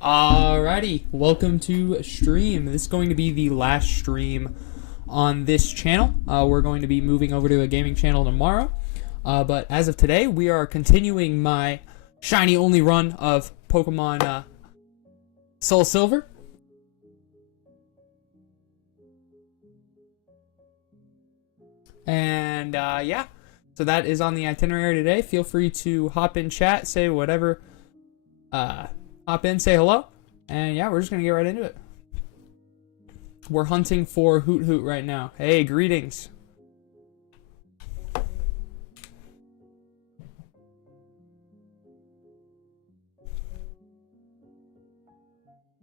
Alrighty, welcome to stream. This is going to be the last stream on this channel. We're going to be moving over to a gaming channel tomorrow. But as of today, we are continuing my shiny only run of Pokemon Soul Silver. And yeah, so that is on the itinerary today. Feel free to hop in chat, say whatever. Hop in, say hello, and yeah, we're just gonna get right into it. We're hunting for Hoot right now. Hey, greetings.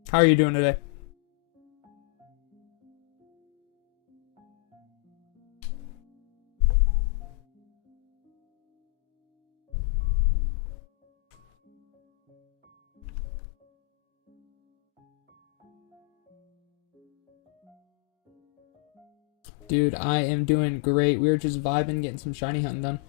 How are you doing today? Dude, I am doing great. We were just vibing, getting some shiny hunting done.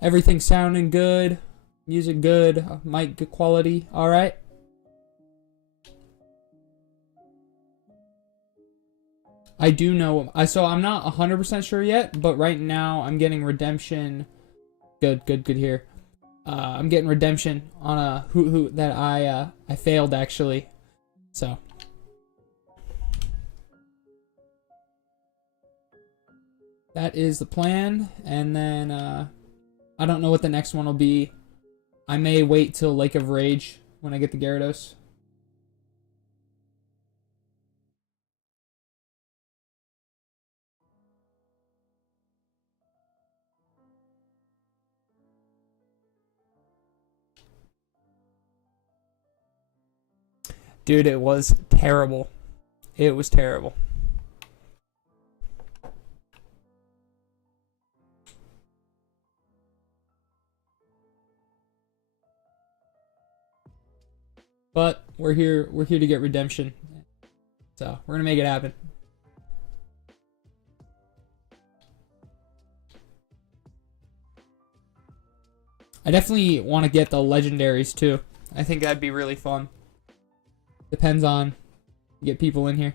Everything sounding good, music good, mic quality, all right. I do know, so I'm not 100% sure yet, but right now I'm getting redemption. Good here. I'm getting redemption on a Hoot that I failed actually, so. That is the plan, and then I don't know what the next one will be. I may wait till Lake of Rage when I get the Gyarados. Dude, it was terrible. It was terrible. But we're here to get redemption. So we're gonna make it happen. I definitely want to get the legendaries too. I think that'd be really fun. Depends on get people in here.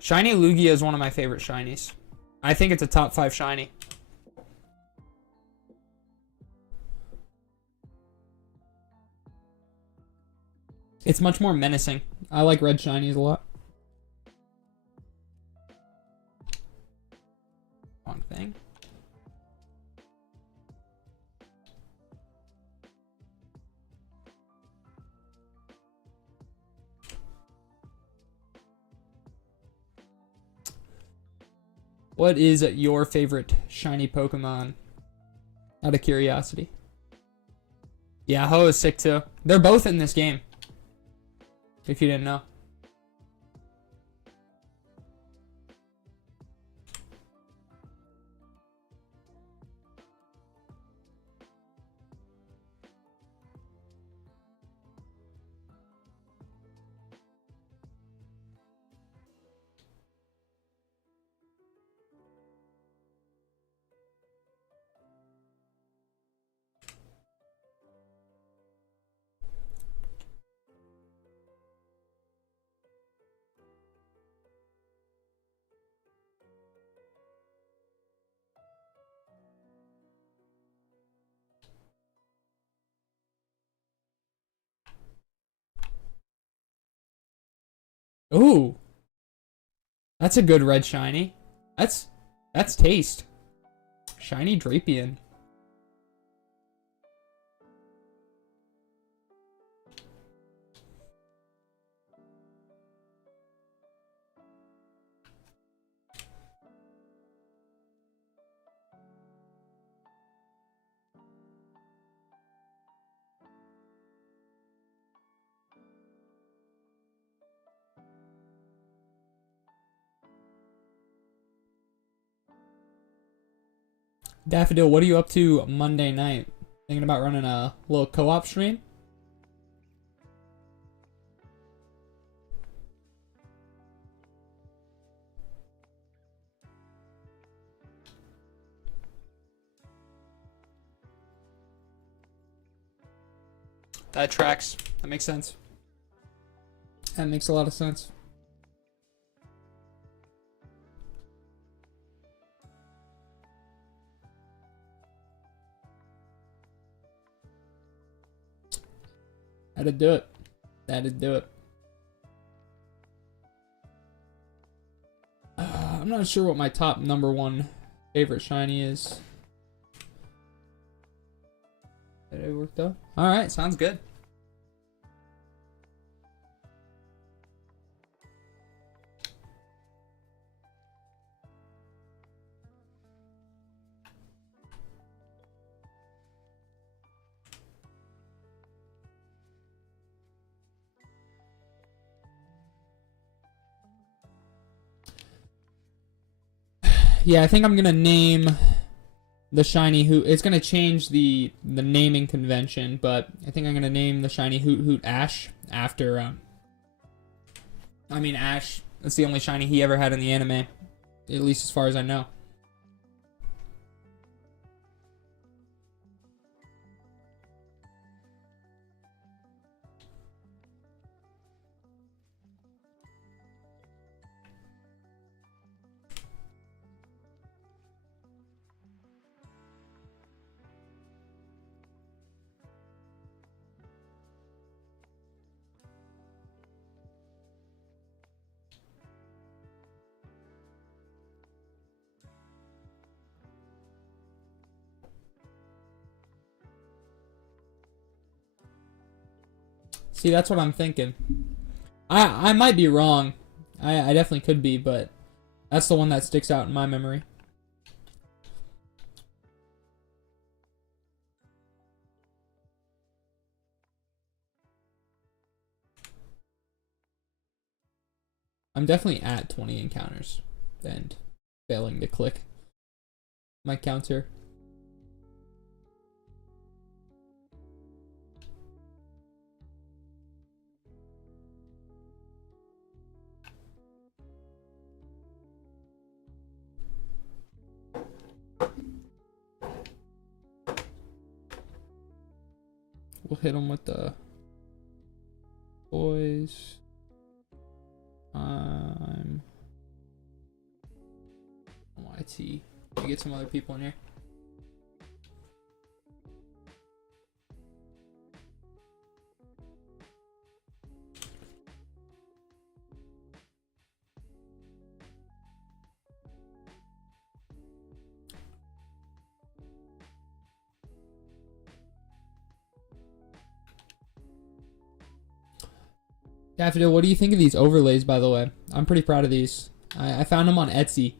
Shiny Lugia is one of my favorite shinies. I think it's a top 5 shiny. It's much more menacing. I like red shinies a lot. Wrong thing. What is your favorite shiny Pokemon? Out of curiosity. Yeah, Ho is sick too. They're both in this game. If you didn't know. Ooh. That's a good red shiny. That's taste. Shiny Drapion. Daffodil, what are you up to Monday night? Thinking about running a little co-op stream? That tracks. That makes sense. That makes a lot of sense. That'd do it. That'd do it. I'm not sure what my top #1 favorite shiny is. Did it work though? Alright, sounds good. Yeah, I think I'm gonna name the shiny Hoot. It's gonna change the naming convention, but I think I'm gonna name the shiny Hoot Ash after. I mean Ash. That's the only shiny he ever had in the anime, at least as far as I know. See, that's what I'm thinking. I might be wrong. I definitely could be, but that's the one that sticks out in my memory. I'm definitely at 20 encounters and failing to click my counter. We'll hit them with the boys. YT. Can get some other people in here? Daffodil, what do you think of these overlays, by the way? I'm pretty proud of these. I found them on Etsy.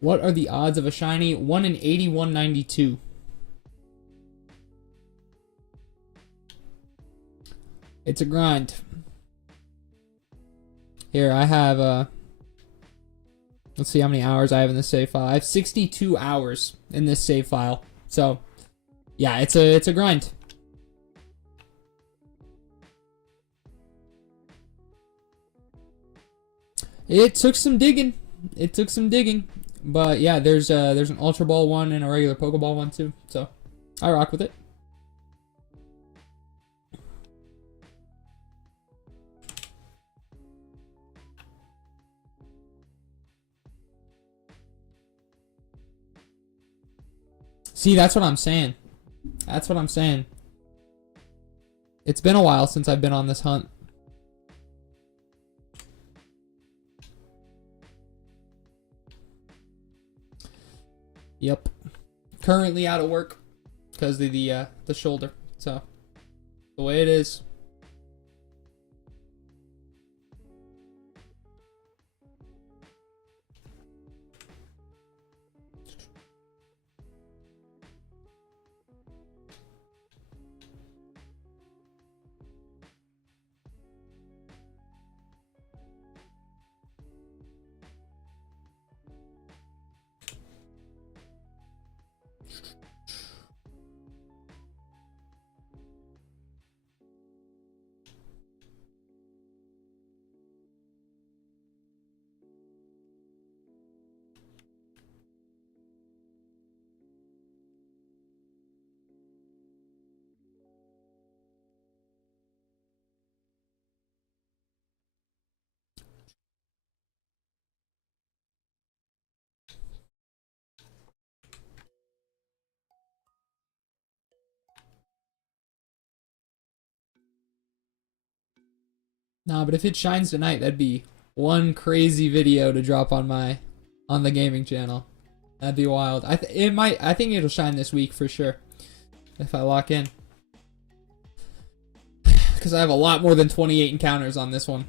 What are the odds of a shiny? 1 in 8192. It's a grind. Here, I have, let's see how many hours I have in this save file. I have 62 hours in this save file. So, yeah, it's a grind. It took some digging. It took some digging. But yeah, there's an Ultra Ball one and a regular Pokeball one too. So I rock with it. See, that's what I'm saying. That's what I'm saying. It's been a while since I've been on this hunt. Yep. Currently out of work because of the shoulder. So the way it is. Nah, but if it shines tonight, that'd be one crazy video to drop on the gaming channel. That'd be wild. I think it'll shine this week for sure if I lock in, because I have a lot more than 28 encounters on this one.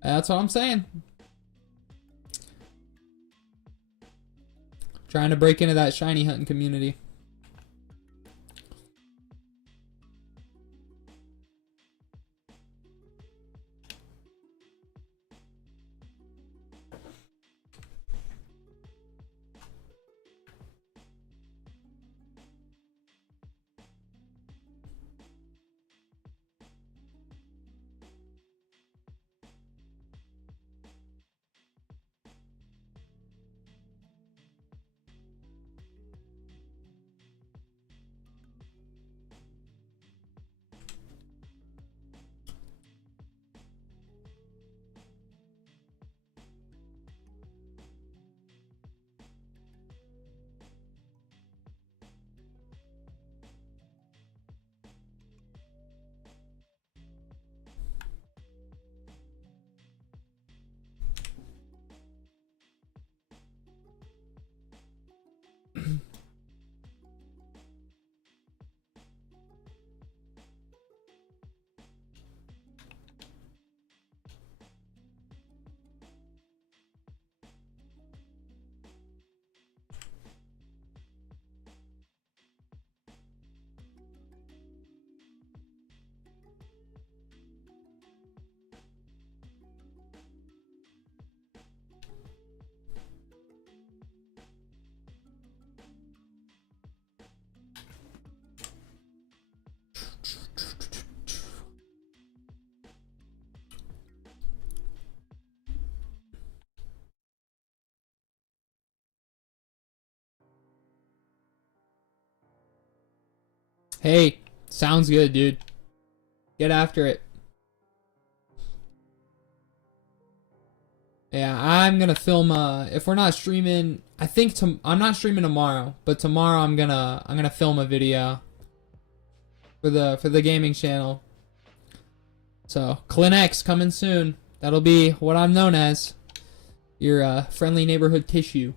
That's what I'm saying. Trying to break into that shiny hunting community. Hey, sounds good, dude. Get after it. Yeah, I'm gonna film. If we're not streaming, I'm not streaming tomorrow, but tomorrow I'm gonna film a video for the gaming channel. So Clinex coming soon. That'll be what I'm known as, your friendly neighborhood tissue.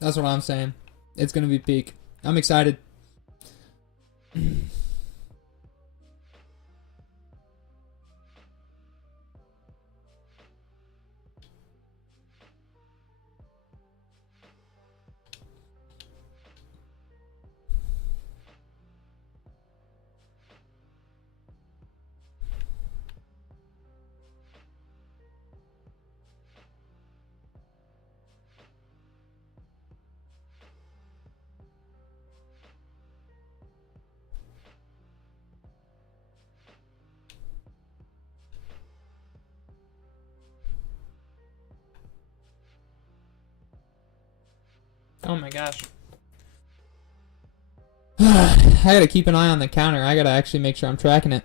That's what I'm saying. It's gonna be peak. I'm excited. Oh my gosh. I gotta keep an eye on the counter. I gotta actually make sure I'm tracking it.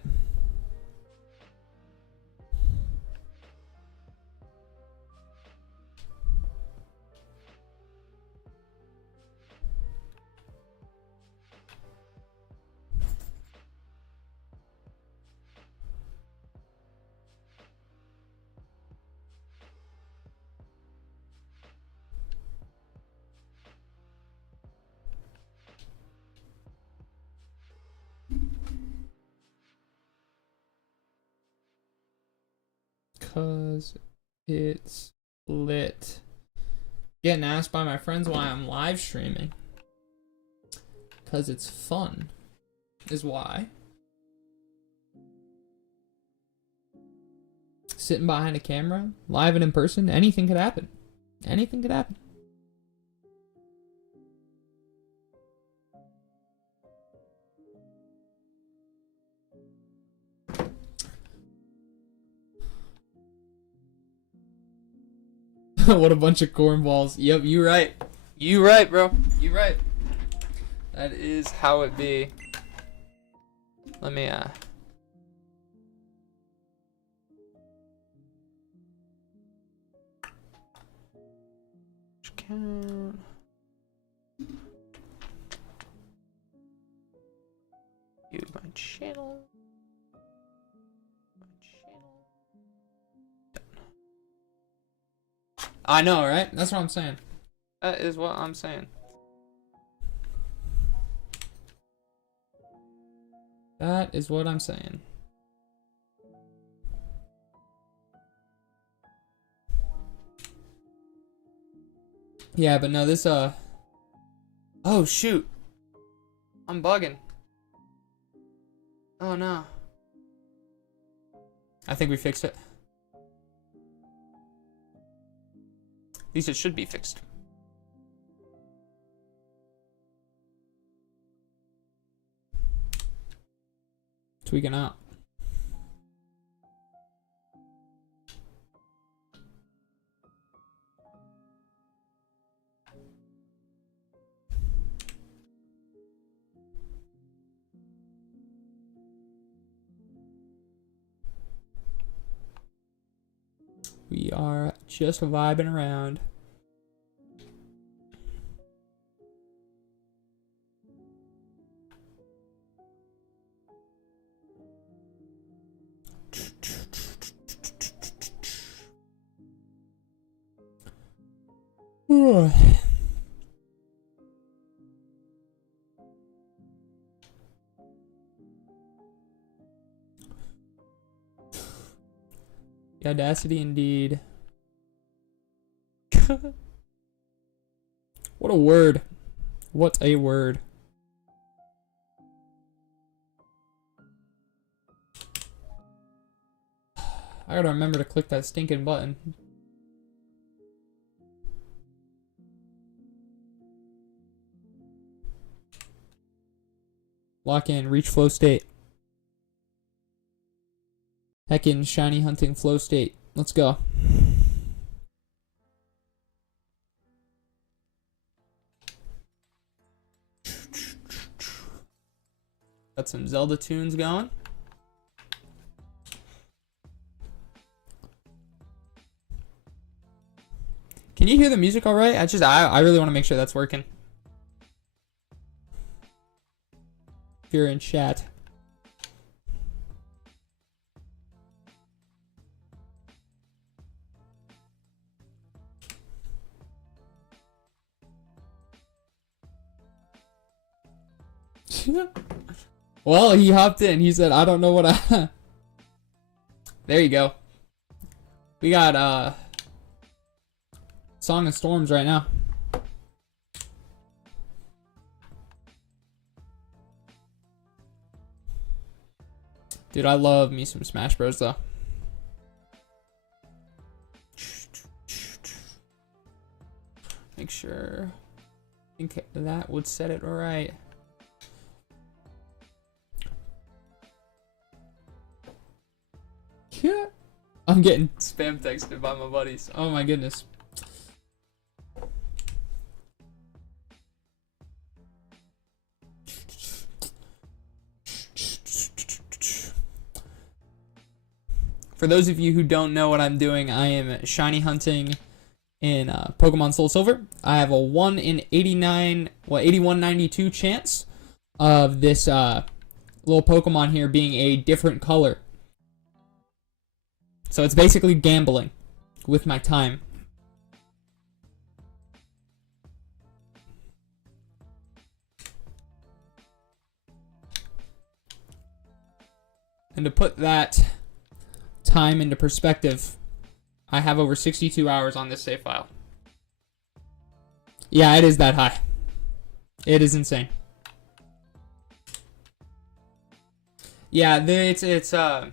Cause it's lit. Getting asked by my friends why I'm live streaming. Cause it's fun, is why. Sitting behind a camera, live and in person, anything could happen. Anything could happen. What a bunch of cornballs. Yep, you right. You right, bro. You right. That is how it be. Let me count. View my channel. I know, right? That's what I'm saying. That is what I'm saying. That is what I'm saying. Yeah, but no, this, oh, shoot. I'm bugging. Oh, no. I think we fixed it. At least it should be fixed. Tweaking out. We are just vibing around. The audacity indeed. What a word. What a word. I gotta remember to click that stinking button. Lock in, reach flow state. Heckin' shiny hunting flow state. Let's go. Got some Zelda tunes going. Can you hear the music all right? I really want to make sure that's working. If you're in chat. Well, he hopped in. He said, I don't know what I... There you go. We got, Song of Storms right now. Dude, I love me some Smash Bros, though. Make sure... I think that would set it right. Yeah. I'm getting spam texted by my buddies. Oh my goodness. For those of you who don't know what I'm doing, I am shiny hunting in Pokemon Soul Silver. I have a 1 in 8192 chance of this little Pokemon here being a different color. So it's basically gambling with my time. And to put that time into perspective, I have over 62 hours on this save file. Yeah, it is that high. It is insane. Yeah, it's in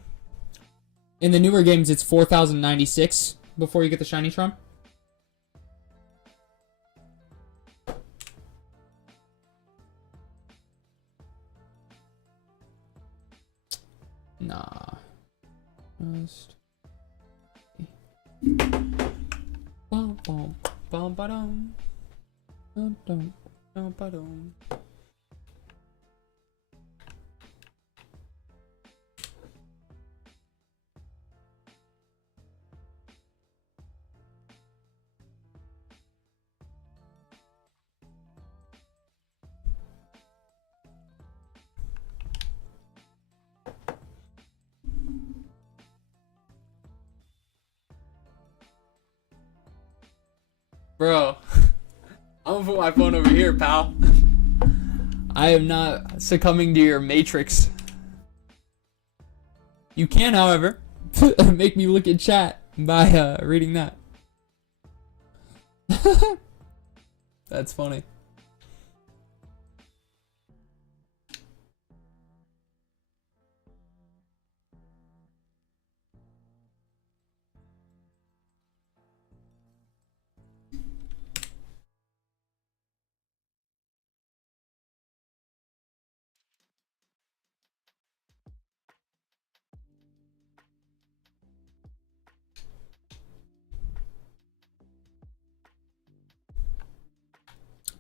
the newer games it's 4,096 before you get the shiny charm. Nah. Just bum bum bum ba-dum. Dum dum dum ba-dum. Bro, I'm gonna put my phone over here, pal. I am not succumbing to your matrix. You can, however, make me look at chat by reading that. That's funny.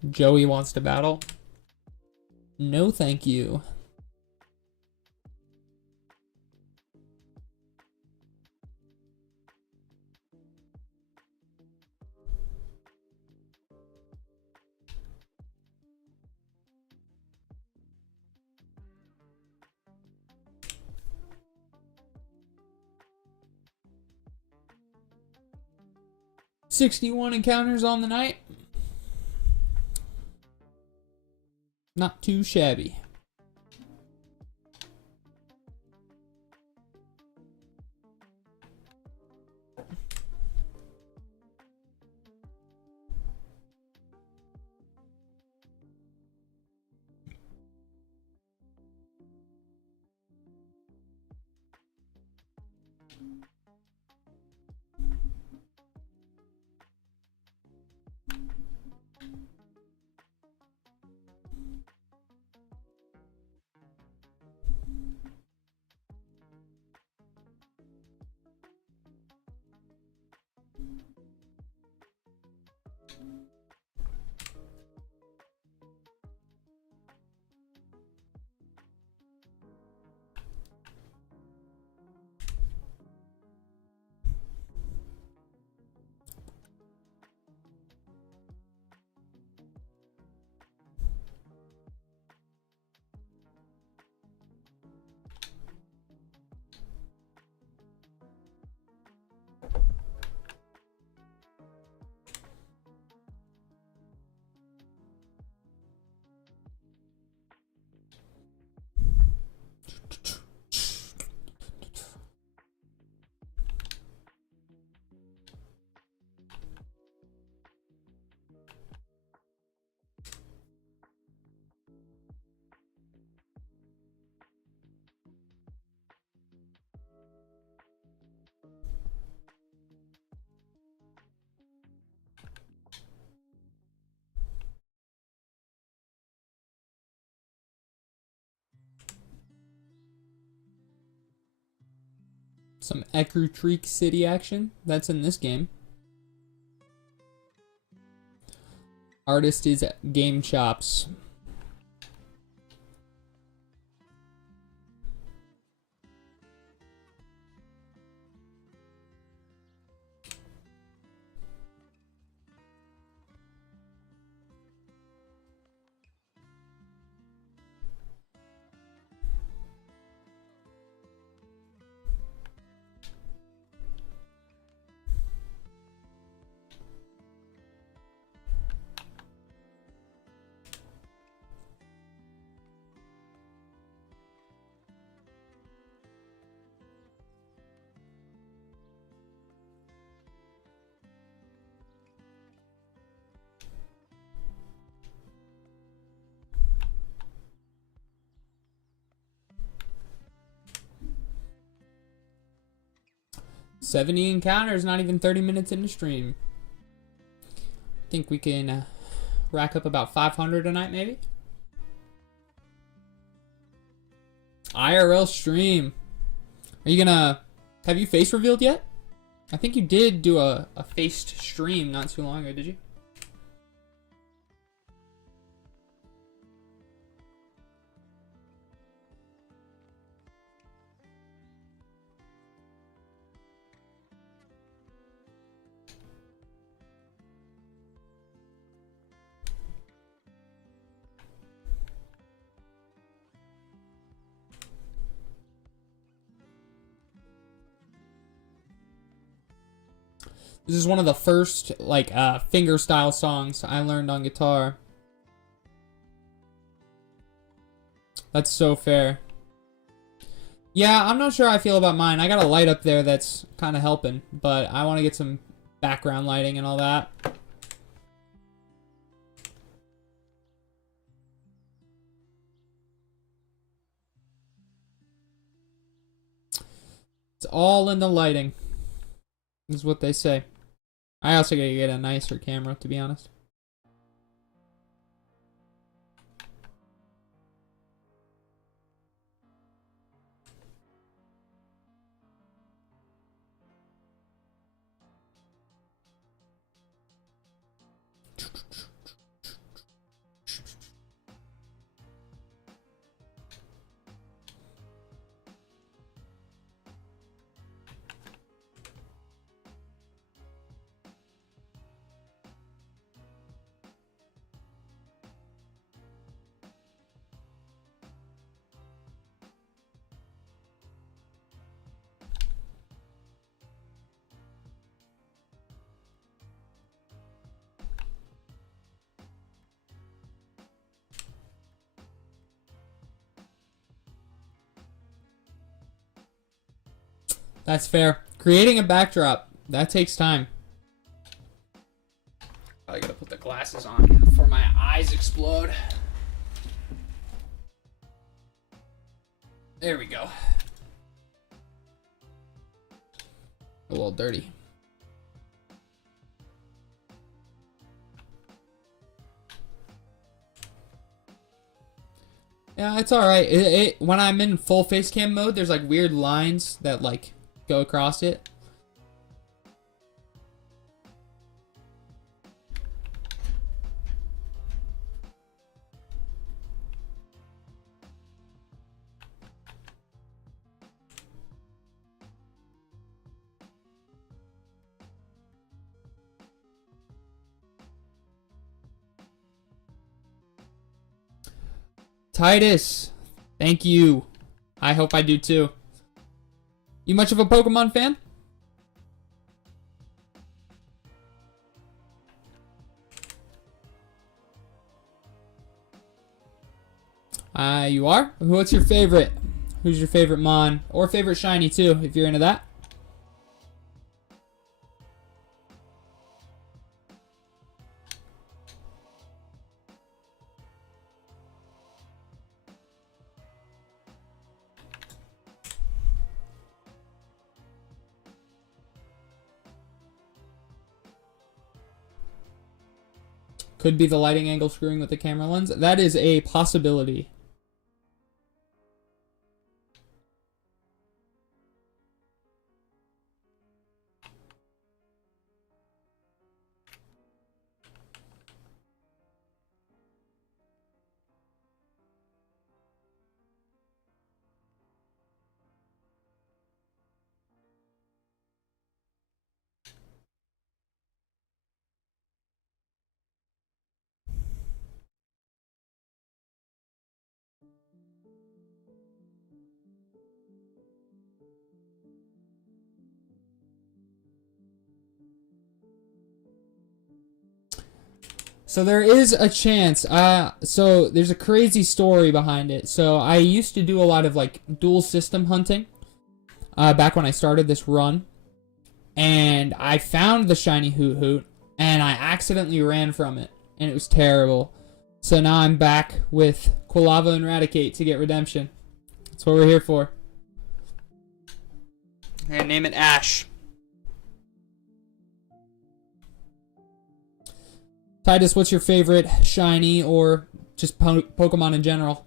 Joey wants to battle. No, thank you. $61 encounters on the night. Not too shabby. Some Ecruteak City action. That's in this game. Artist is Game Chops. 70 encounters, not even 30 minutes into stream. I think we can rack up about 500 tonight, maybe. IRL stream. Are you gonna... Have you face revealed yet? I think you did do a faced stream not too long ago, did you? This is one of the first, like, finger style songs I learned on guitar. That's so fair. Yeah, I'm not sure how I feel about mine. I got a light up there that's kind of helping, but I want to get some background lighting and all that. It's all in the lighting, is what they say. I also gotta get a nicer camera, to be honest. That's fair. Creating a backdrop, that takes time. I gotta put the glasses on before my eyes explode. There we go. A little dirty. Yeah, it's alright. When I'm in full face cam mode, there's like weird lines that like go across it. Titus, thank you. I hope I do too. You much of a Pokemon fan? You are? What's your favorite? Who's your favorite Mon? Or favorite Shiny too, if you're into that. Could be the lighting angle screwing with the camera lens. That is a possibility. So there is a chance. So there's a crazy story behind it. So I used to do a lot of like dual system hunting back when I started this run. And I found the shiny Hoothoot and I accidentally ran from it. And it was terrible. So now I'm back with Quilava and Raticate to get redemption. That's what we're here for. And name it Ash. Titus, what's your favorite shiny or just Pokemon in general?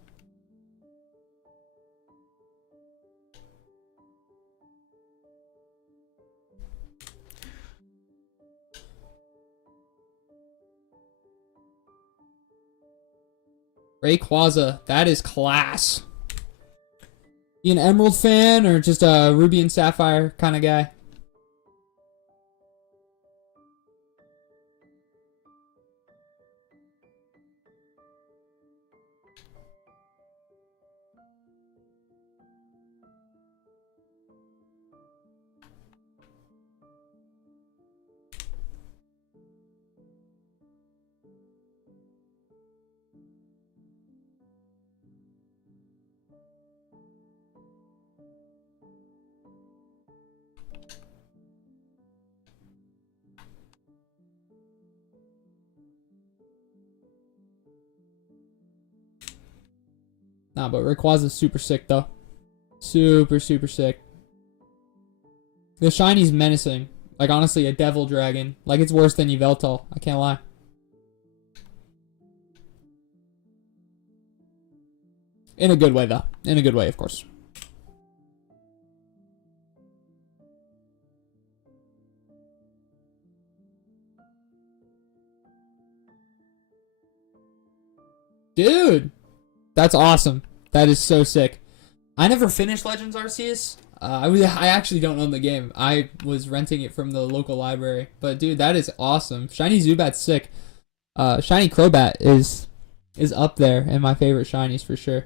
Rayquaza, that is class. You an Emerald fan or just a Ruby and Sapphire kind of guy? Nah, but Rayquaza's super sick, though. Super, super sick. The shiny's menacing. Like, honestly, a Devil Dragon. Like, it's worse than Yveltal. I can't lie. In a good way, though. In a good way, of course. Dude! That's awesome. That is so sick. I never finished Legends Arceus. I actually don't own the game. I was renting it from the local library. But dude, that is awesome. Shiny Zubat's sick. Shiny Crobat is up there in my favorite shinies for sure.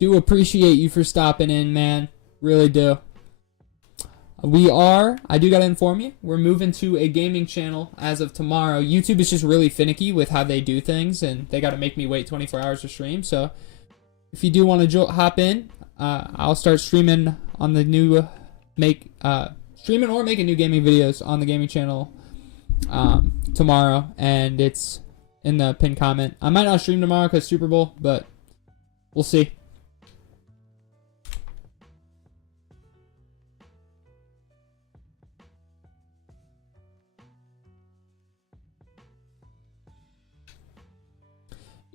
Do appreciate you for stopping in, man. Really do. I do gotta inform you, we're moving to a gaming channel as of tomorrow. YouTube is just really finicky with how they do things, and they gotta make me wait 24 hours to stream. So if you do want to hop in, I'll start streaming on the new, streaming or making new gaming videos on the gaming channel tomorrow, and it's in the pinned comment. I might not stream tomorrow because Super Bowl, but we'll see.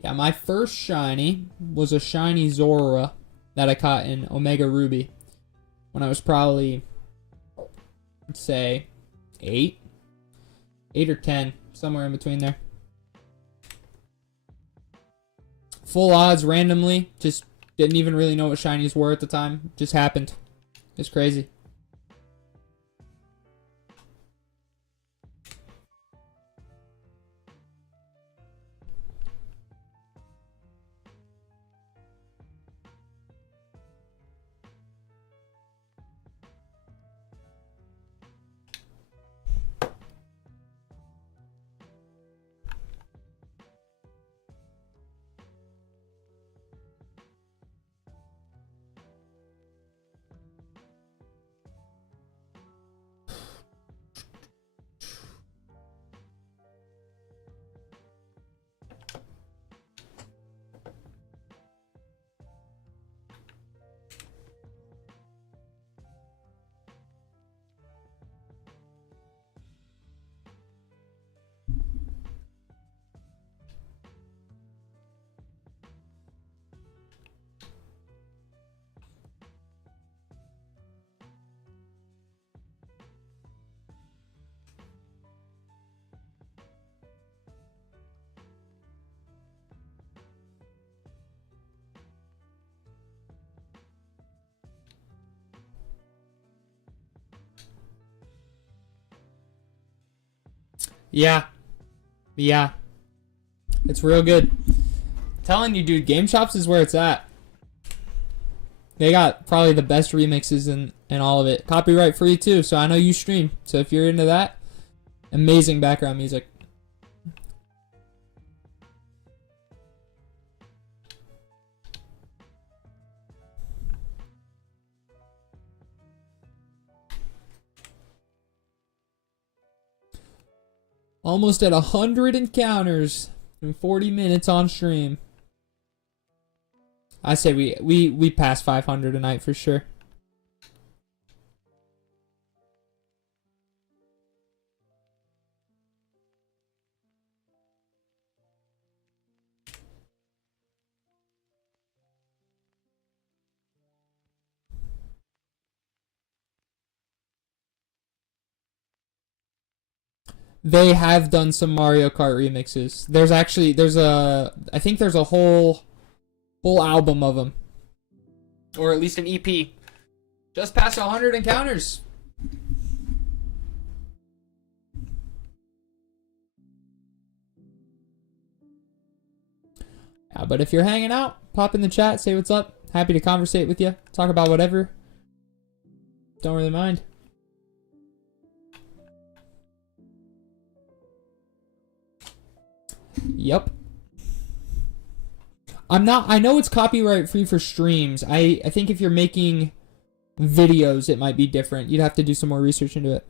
Yeah, my first shiny was a shiny Zora that I caught in Omega Ruby when I was probably, let's say, 8 or 10, somewhere in between there. Full odds randomly, just didn't even really know what shinies were at the time. Just happened. It's crazy. Yeah. It's real good. I'm telling you, dude, Game Shops is where it's at. They got probably the best remixes in all of it. Copyright free too, so I know you stream. So if you're into that, amazing background music. Almost at 100 encounters in 40 minutes on stream. I say we pass 500 tonight for sure. They have done some Mario Kart remixes. I think there's a whole album of them, or at least an EP. Just past 100 encounters. Yeah, but if you're hanging out, pop in the chat, say what's up. Happy to conversate with you, talk about whatever. Don't really mind. Yep. I know it's copyright free for streams. I think if you're making videos, it might be different. You'd have to do some more research into it.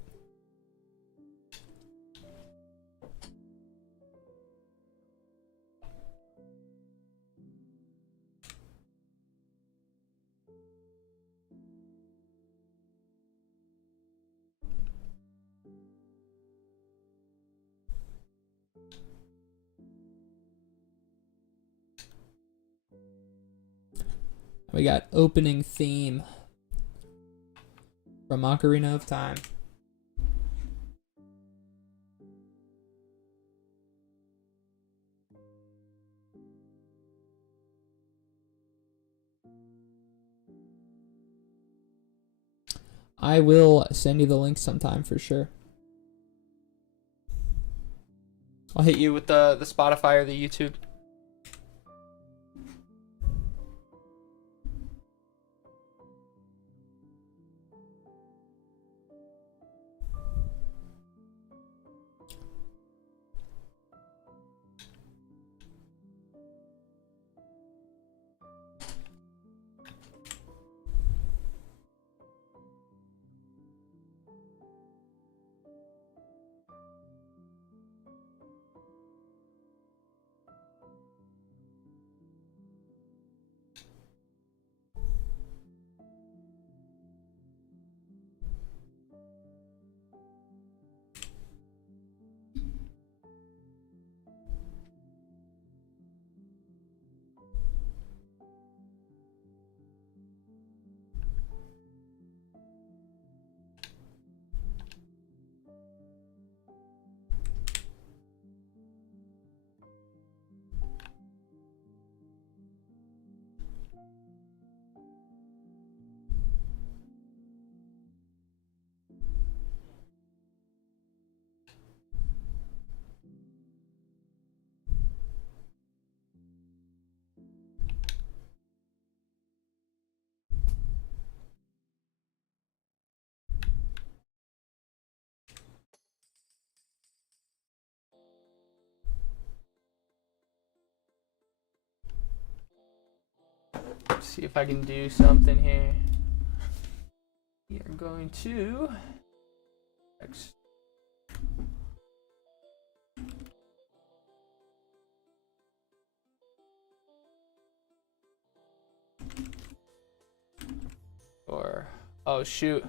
We got opening theme from Ocarina of Time. I will send you the link sometime for sure. I'll hit you with the Spotify or the YouTube. See if I can do something here. We are going to or oh shoot,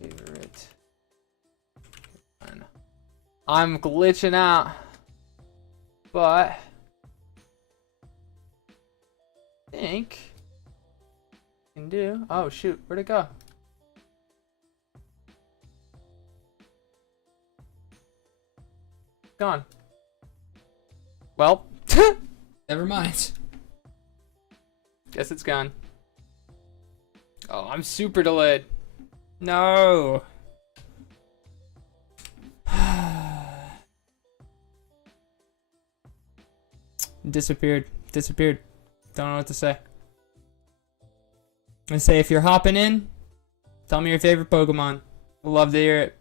favorite. I'm glitching out, but I think I can do. Oh shoot, where'd it go? Gone. Well, never mind. Guess it's gone. Oh, I'm super delayed. No. Disappeared. Don't know what to say. I say if you're hopping in, tell me your favorite Pokemon. We'll love to hear it.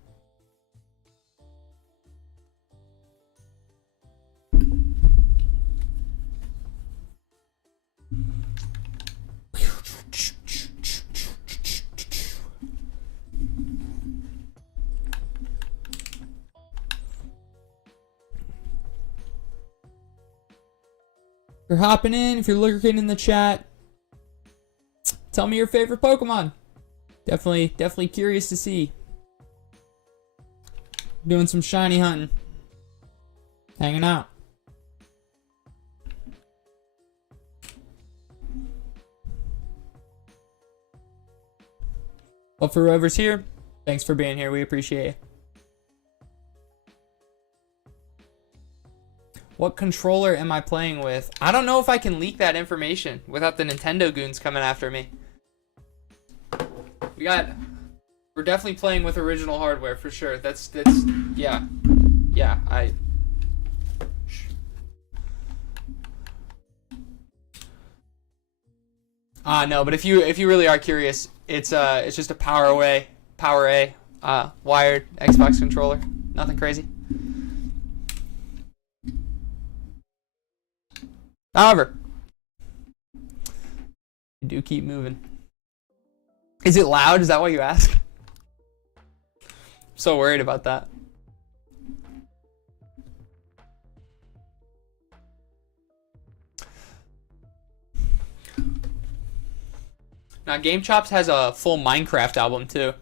you're hopping in, if you're lurking in the chat, tell me your favorite Pokemon. Definitely curious to see. Doing some shiny hunting. Hanging out. But for whoever's here, thanks for being here. We appreciate you. What controller am I playing with? I don't know if I can leak that information without the Nintendo goons coming after me. We're definitely playing with original hardware for sure. That's yeah. No, but if you really are curious, it's just a Power A wired Xbox controller. Nothing crazy. However, you do keep moving. Is it loud? Is that what you ask? I'm so worried about that. Now, Game Chops has a full Minecraft album too.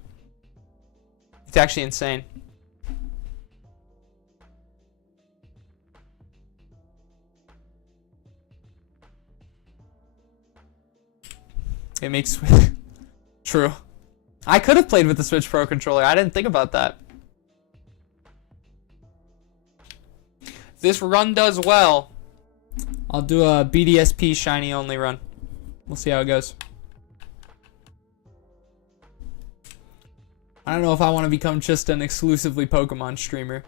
It's actually insane. It makes true. I could have played with the Switch Pro controller. I didn't think about that. If this run does well, I'll do a BDSP shiny only run. We'll see how it goes. I don't know if I want to become just an exclusively Pokemon streamer.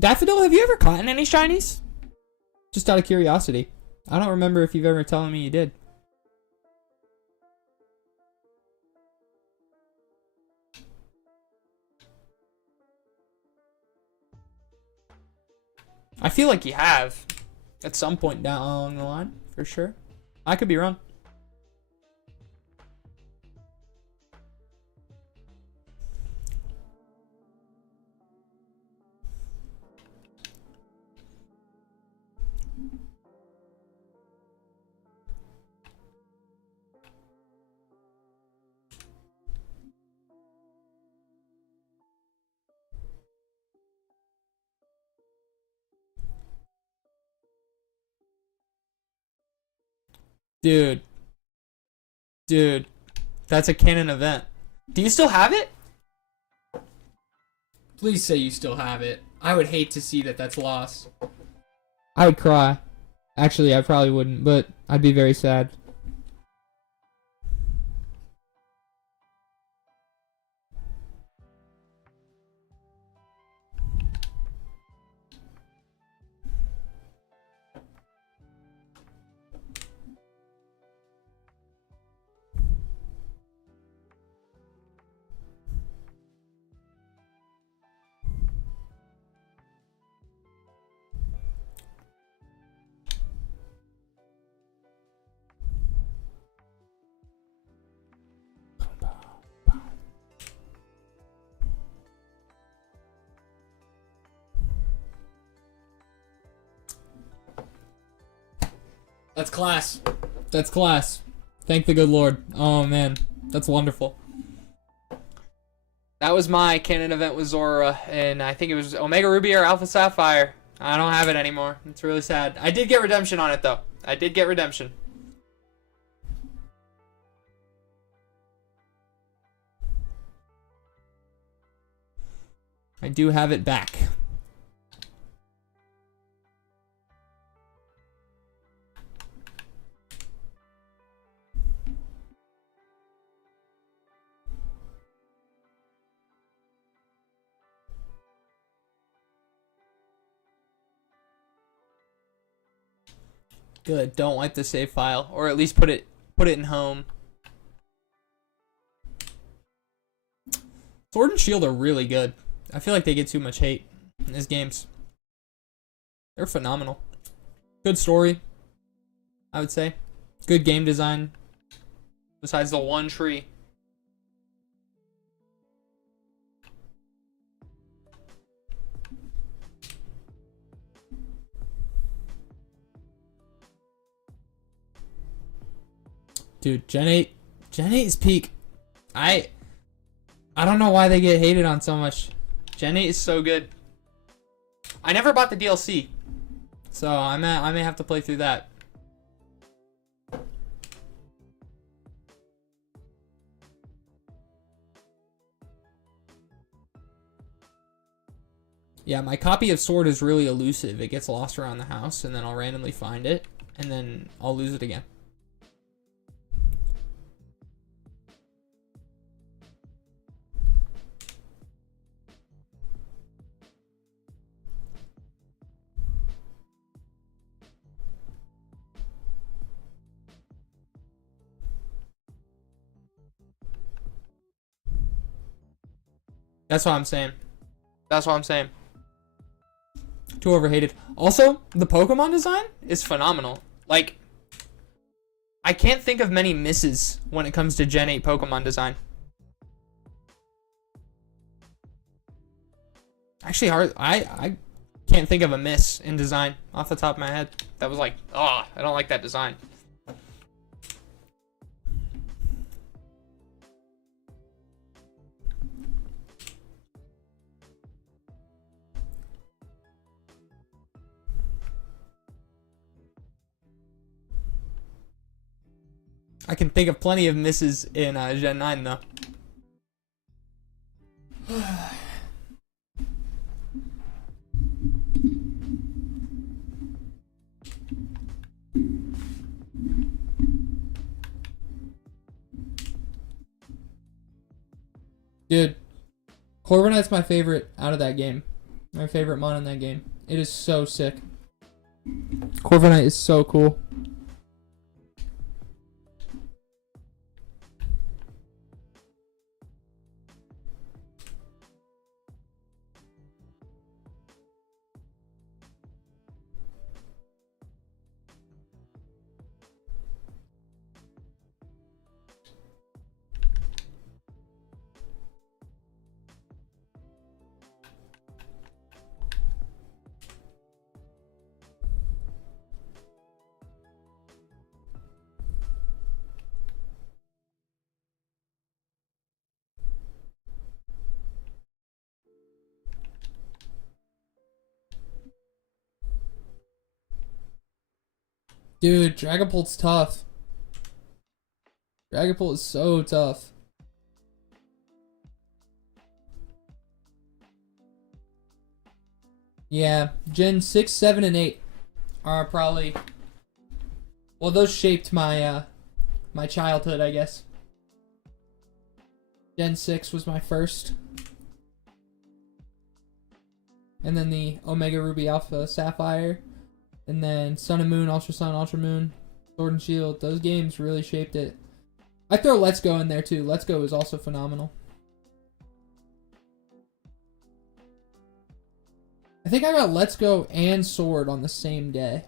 Daffodil, have you ever caught any shinies? Just out of curiosity. I don't remember if you've ever told me you did. I feel like you have. At some point down along the line, for sure. I could be wrong. Dude, that's a canon event. Do you still have it? Please say you still have it. I would hate to see that that's lost. I would cry. Actually, I probably wouldn't, but I'd be very sad. That's class. That's class. Thank the good Lord. Oh man, that's wonderful. That was my canon event with Zora, and I think it was Omega Ruby or Alpha Sapphire. I don't have it anymore. It's really sad. I did get redemption on it, though. I did get redemption. I do have it back. Good. Don't wipe the save file, or at least put it in home. Sword and Shield are really good. I feel like they get too much hate in these games. They're phenomenal. Good story, I would say. Good game design. Besides the one tree. Dude, Gen 8 is peak. I don't know why they get hated on so much. Gen 8 is so good. I never bought the DLC, so I may have to play through that. Yeah, my copy of Sword is really elusive. It gets lost around the house, and then I'll randomly find it, and then I'll lose it again. That's what I'm saying. That's what I'm saying. Too overhated. Also, the Pokemon design is phenomenal. Like, I can't think of many misses when it comes to Gen 8 Pokemon design. Actually, I can't think of a miss in design off the top of my head. That was like, I don't like that design. I can think of plenty of misses in Gen 9, though. Dude, Corviknight's my favorite out of that game. My favorite mon in that game. It is so sick. Corviknight is so cool. Dude, Dragapult's tough. Dragapult is so tough. Yeah, Gen 6, 7, and 8 are probably... Well, those shaped my my childhood, I guess. Gen 6 was my first. And then the Omega Ruby Alpha Sapphire. And then Sun and Moon, Ultra Sun, Ultra Moon, Sword and Shield. Those games really shaped it. I throw Let's Go in there too. Let's Go is also phenomenal. I think I got Let's Go and Sword on the same day.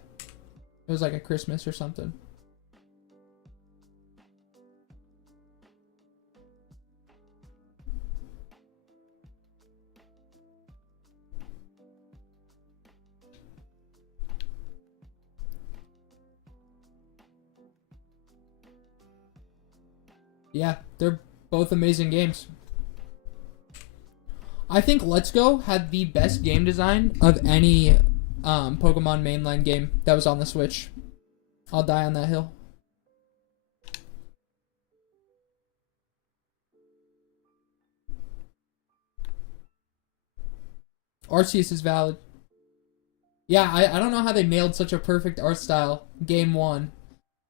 It was like a Christmas or something. Yeah, they're both amazing games. I think Let's Go had the best game design of any Pokemon mainline game that was on the Switch. I'll die on that hill. Arceus is valid. Yeah, I don't know how they nailed such a perfect art style game one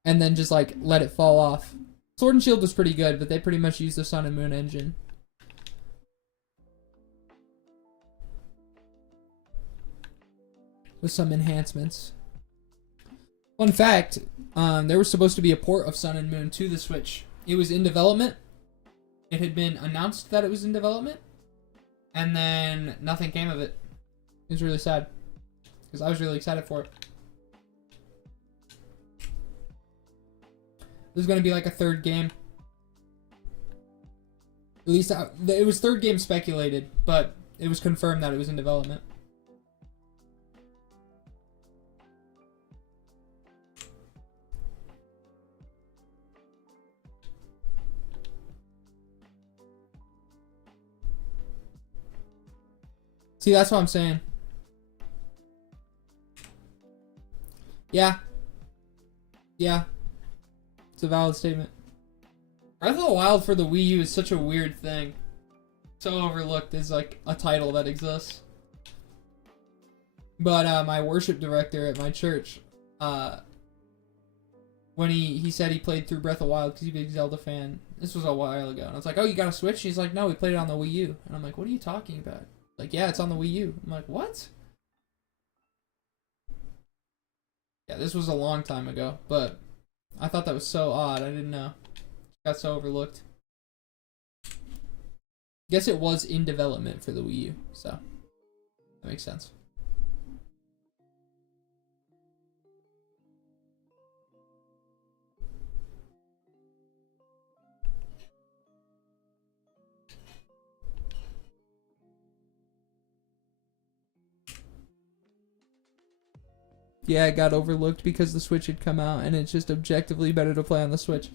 and then just like let it fall off. Sword and Shield was pretty good, but they pretty much used the Sun and Moon engine. With some enhancements. Fun fact, there was supposed to be a port of Sun and Moon to the Switch. It was in development. It had been announced that it was in development. And then nothing came of it. It was really sad. Because I was really excited for it. There's going to be like a third game. At least it was third game speculated, but it was confirmed that it was in development. See, that's what I'm saying. Yeah. Yeah. It's a valid statement. Breath of the Wild for the Wii U is such a weird thing. So overlooked as like a title that exists. But my worship director at my church, when he said he played through Breath of the Wild because he's a big Zelda fan. This was a while ago. And I was like, oh, you got a Switch? He's like, no, we played it on the Wii U. And I'm like, what are you talking about? Like, yeah, it's on the Wii U. I'm like, what? Yeah, this was a long time ago, but I thought that was so odd. I didn't know. Got so overlooked. Guess it was in development for the Wii U, so that makes sense. Yeah, it got overlooked because the Switch had come out, and it's just objectively better to play on the Switch.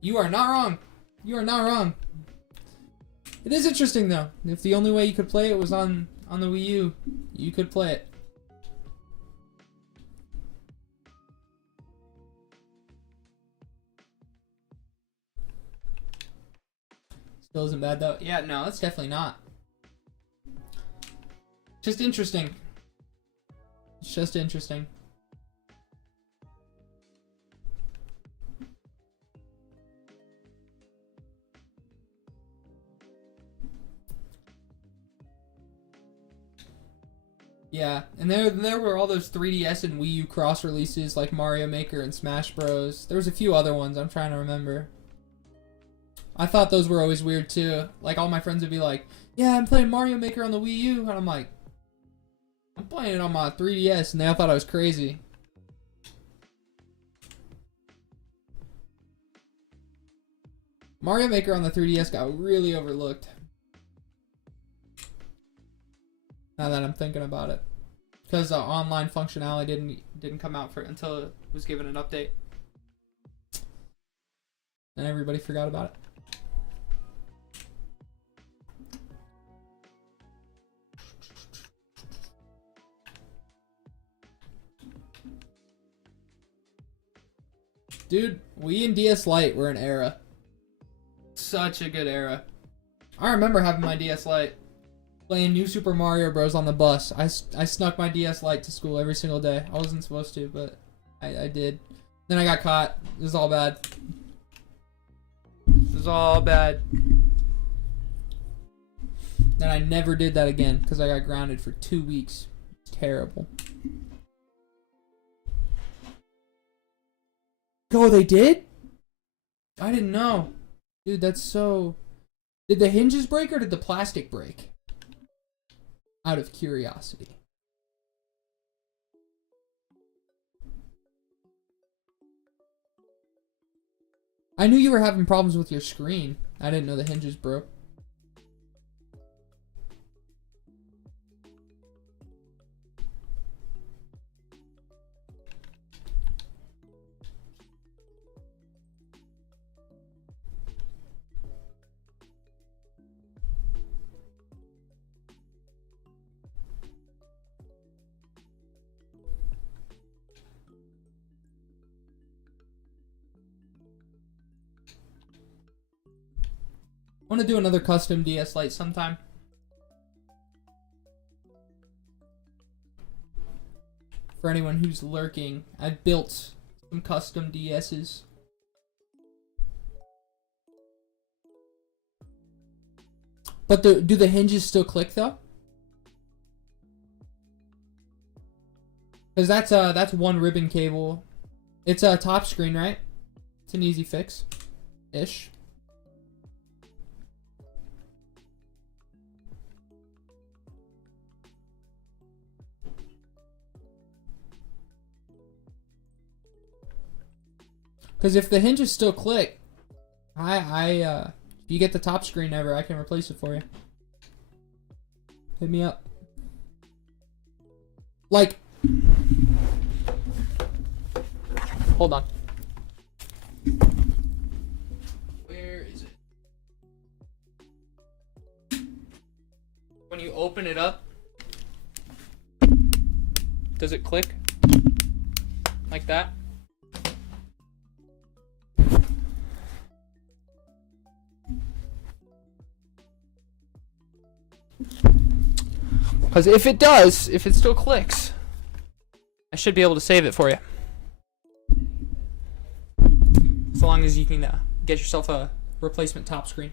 You are not wrong. You are not wrong. It is interesting, though. If the only way you could play it was on the Wii U, you could play it. Still isn't bad, though. Yeah, no, it's definitely not. Just interesting. It's just interesting. Yeah, and there were all those 3DS and Wii U cross releases like Mario Maker and Smash Bros. There was a few other ones I'm trying to remember. I thought those were always weird too. Like all my friends would be like, "Yeah, I'm playing Mario Maker on the Wii U," and I'm like, "I'm playing it on my 3DS," and they all thought I was crazy. Mario Maker on the 3DS got really overlooked. Now that I'm thinking about it, because online functionality didn't come out until it was given an update, and everybody forgot about it. Dude, Wii and DS Lite were an era. Such a good era. I remember having my DS Lite. Playing New Super Mario Bros. On the bus. I snuck my DS Lite to school every single day. I wasn't supposed to, but I did. Then I got caught. It was all bad. It was all bad. Then I never did that again because I got grounded for 2 weeks. Terrible. Oh, they did? I didn't know. Dude, that's so... Did the hinges break or did the plastic break? Out of curiosity. I knew you were having problems with your screen. I didn't know the hinges broke. want to do another custom DS Lite sometime. For anyone who's lurking, I've built some custom DS's. But do the hinges still click though? Because that's one ribbon cable. It's a top screen, right? It's an easy fix, ish. Because if the hinges still click, if you get the top screen ever, I can replace it for you. Hit me up. Like, hold on. Where is it? When you open it up, does it click? Like that? Because if it does, if it still clicks, I should be able to save it for you. So long as you can get yourself a replacement top screen.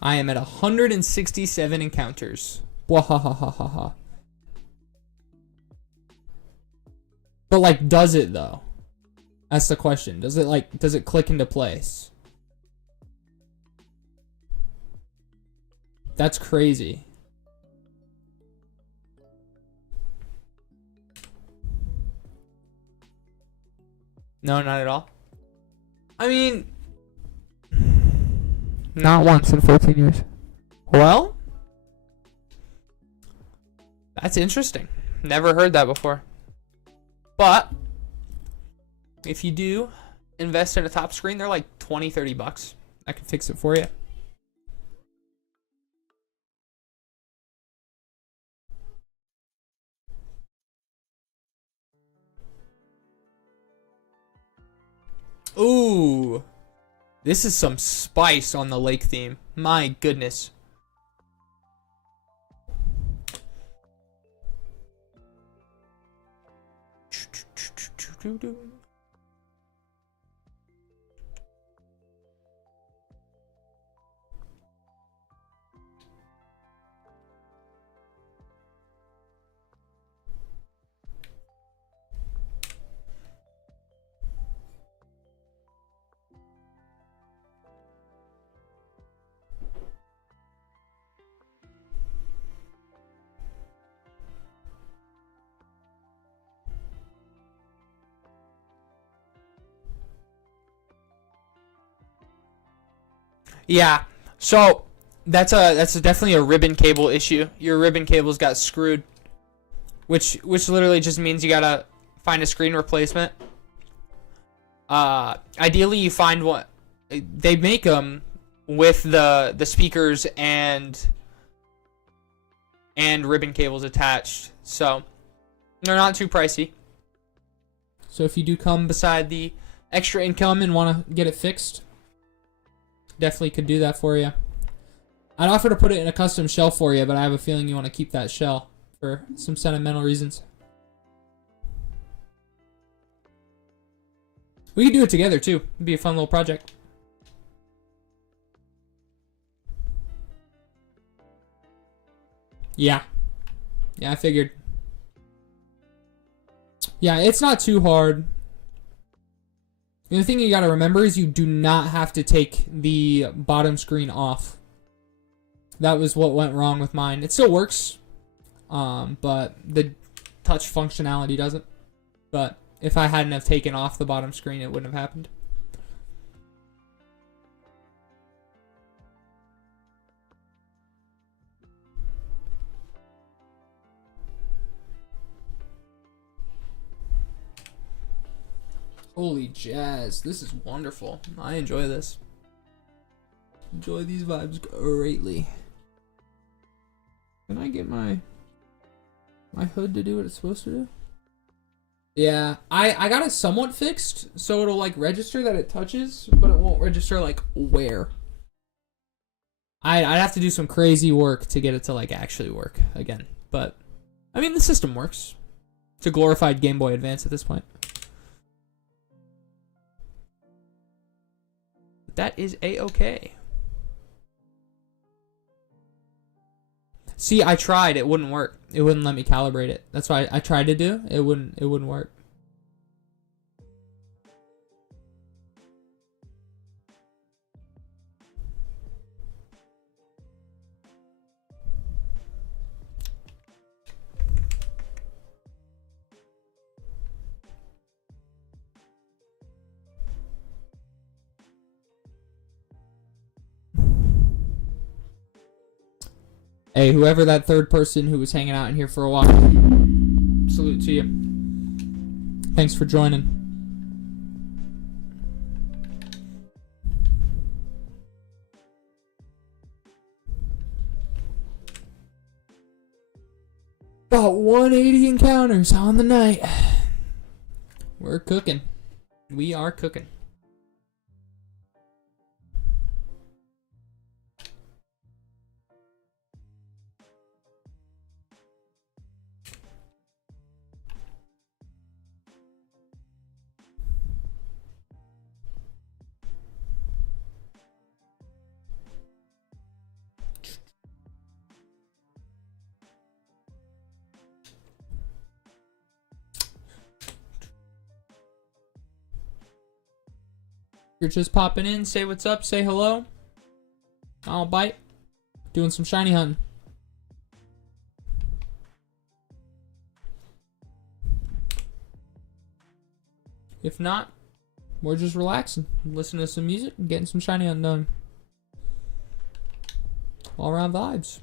I am at 167 encounters. Wahahahaha. But like, does it though? That's the question. Does it click into place? That's crazy. No, not at all. I mean, not once in 14 years. Well, that's interesting. Never heard that before. But if you do invest in a top screen, they're like 20, 30 bucks. I can fix it for you. Ooh, this is some spice on the lake theme. My goodness. Yeah, so that's definitely a ribbon cable issue. Your ribbon cables got screwed, which literally just means you gotta find a screen replacement. Ideally, you find one. They make them with the speakers and ribbon cables attached, so they're not too pricey. So if you do come beside the extra income and want to get it fixed, definitely could do that for you. I'd offer to put it in a custom shell for you, but I have a feeling you want to keep that shell for some sentimental reasons. We could do it together too. It'd be a fun little project. Yeah, I figured. Yeah, it's not too hard. The only thing you gotta remember is you do not have to take the bottom screen off. That was what went wrong with mine. It still works, but the touch functionality doesn't. But if I hadn't have taken off the bottom screen, it wouldn't have happened. Holy jazz, this is wonderful. I enjoy this. Enjoy these vibes greatly. Can I get my hood to do what it's supposed to do? Yeah, I got it somewhat fixed, so it'll like register that it touches, but it won't register like where. I'd have to do some crazy work to get it to like actually work again. But I mean, the system works. It's a glorified Game Boy Advance at this point. That is a-okay. See, I tried. It wouldn't work. It wouldn't let me calibrate it. That's why I tried to do. It wouldn't work. Hey, whoever that third person who was hanging out in here for a while, salute to you. Thanks for joining. About 180 encounters on the night. We're cooking. We are cooking. You're just popping in, say what's up, say hello. I'll bite. Doing some shiny hunting. If not, we're just relaxing, listening to some music, and getting some shiny hunting done. All around vibes.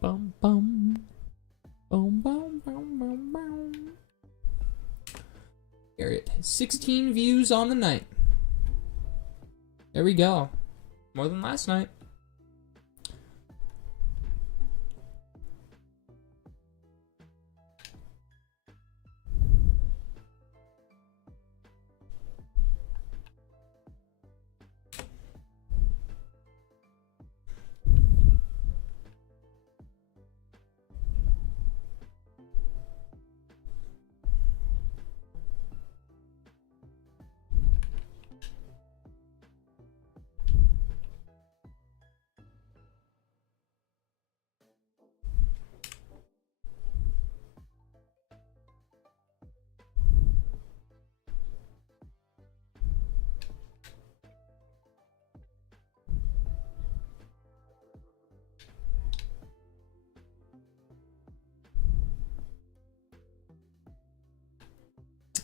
Bum bum. Boom boom boom boom boom. Garrett, 16 views on the night. There we go. More than last night.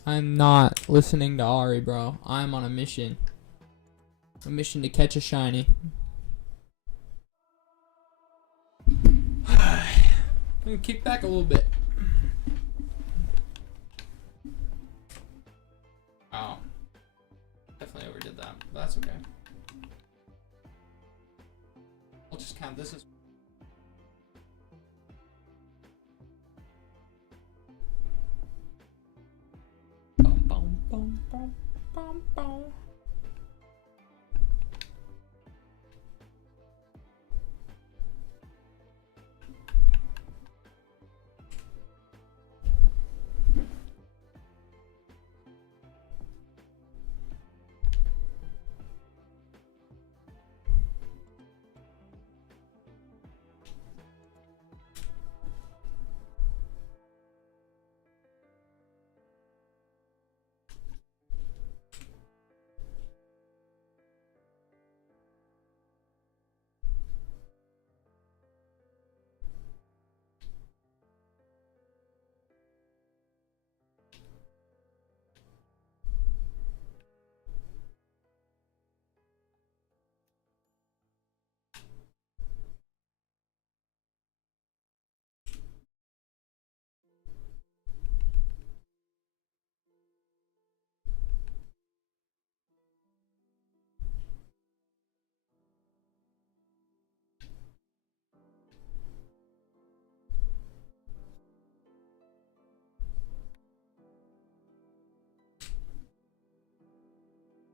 I'm not listening to Ari, bro. I'm on a mission. A mission to catch a shiny. I'm gonna kick back a little bit. Oh. Definitely overdid. did that, but that's okay. I'll just count this as. Bum, bum, bum, bum, bum, bum.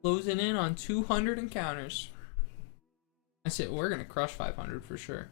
Closing in on 200 encounters. That's it. We're gonna crush 500 for sure.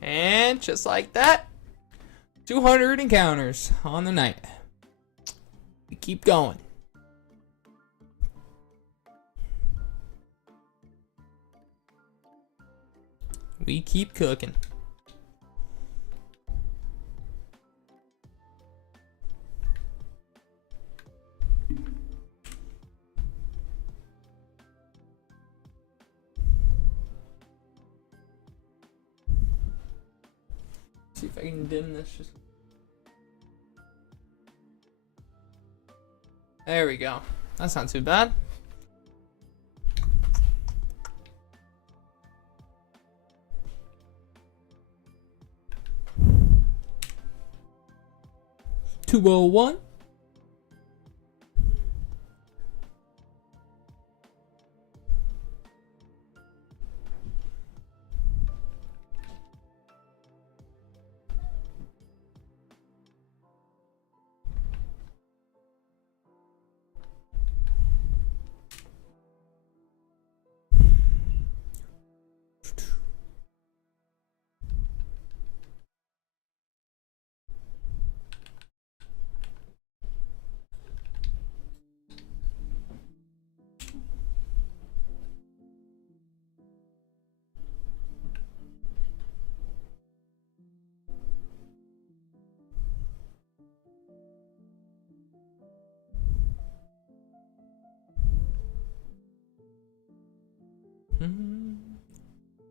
And just like that, 200 encounters on the night. We keep going. We keep cooking. See if I can dim this. Just there we go. That's not too bad. $201.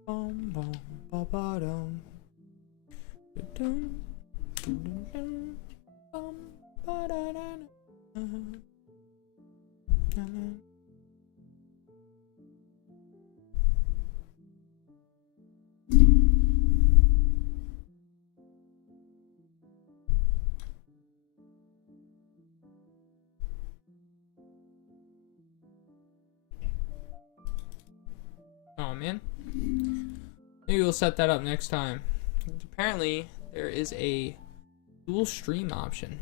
Bum, bum, ba, ba, dum. Dum, dum, dum, dum. Bum, ba, da, da, da. Oh man. Maybe we'll set that up next time. Apparently, there is a dual stream option.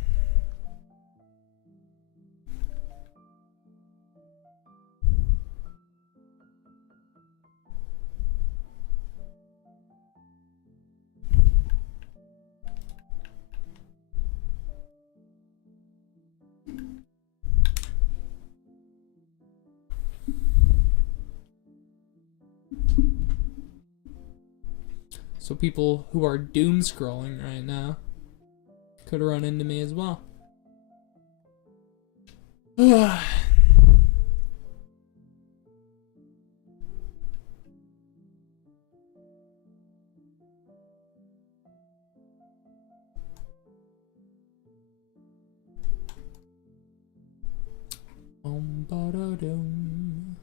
So people who are doom scrolling right now could run into me as well. Ba-da-dum.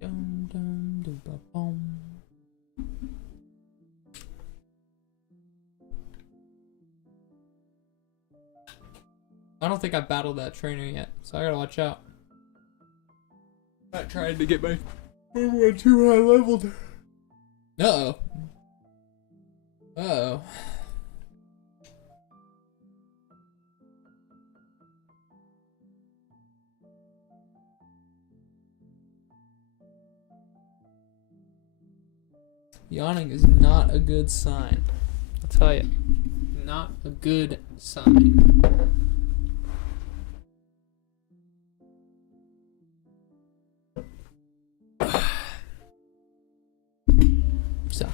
Dum dum dum ba bum. I don't think I battled that trainer yet, so I gotta watch out. I'm not trying to get my Pokemon too high leveled. Uh-oh. Uh-oh. Yawning is not a good sign. I'll tell you. Not a good sign. So.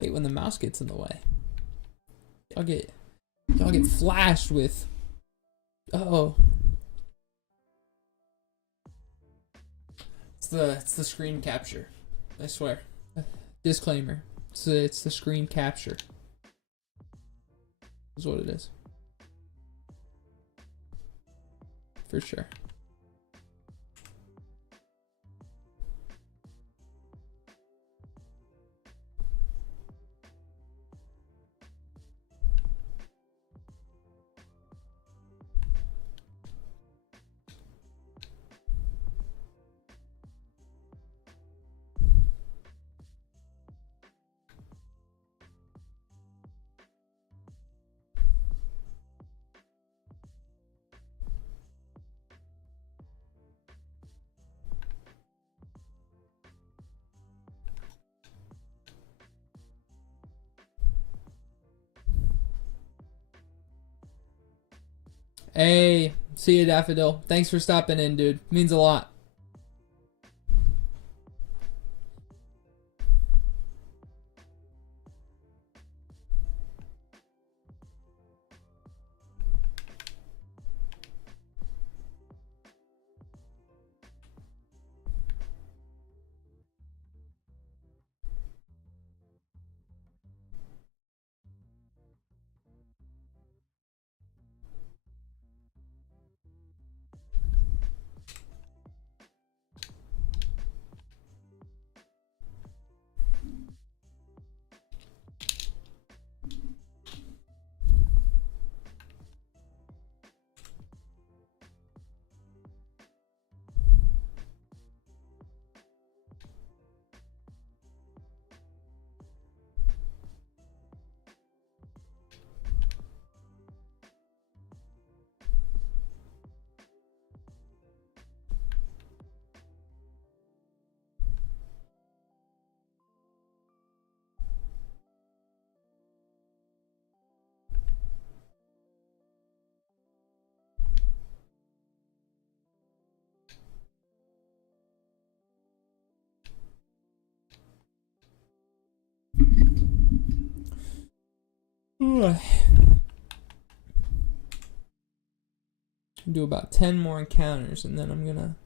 Hate when the mouse gets in the way. Y'all get flashed with. Uh-oh. It's the screen capture. I swear. Disclaimer. It's the screen capture. Is what it is. For sure. Hey, see you, Daffodil. Thanks for stopping in, dude. Means a lot. Do about 10 more encounters and then I'm gonna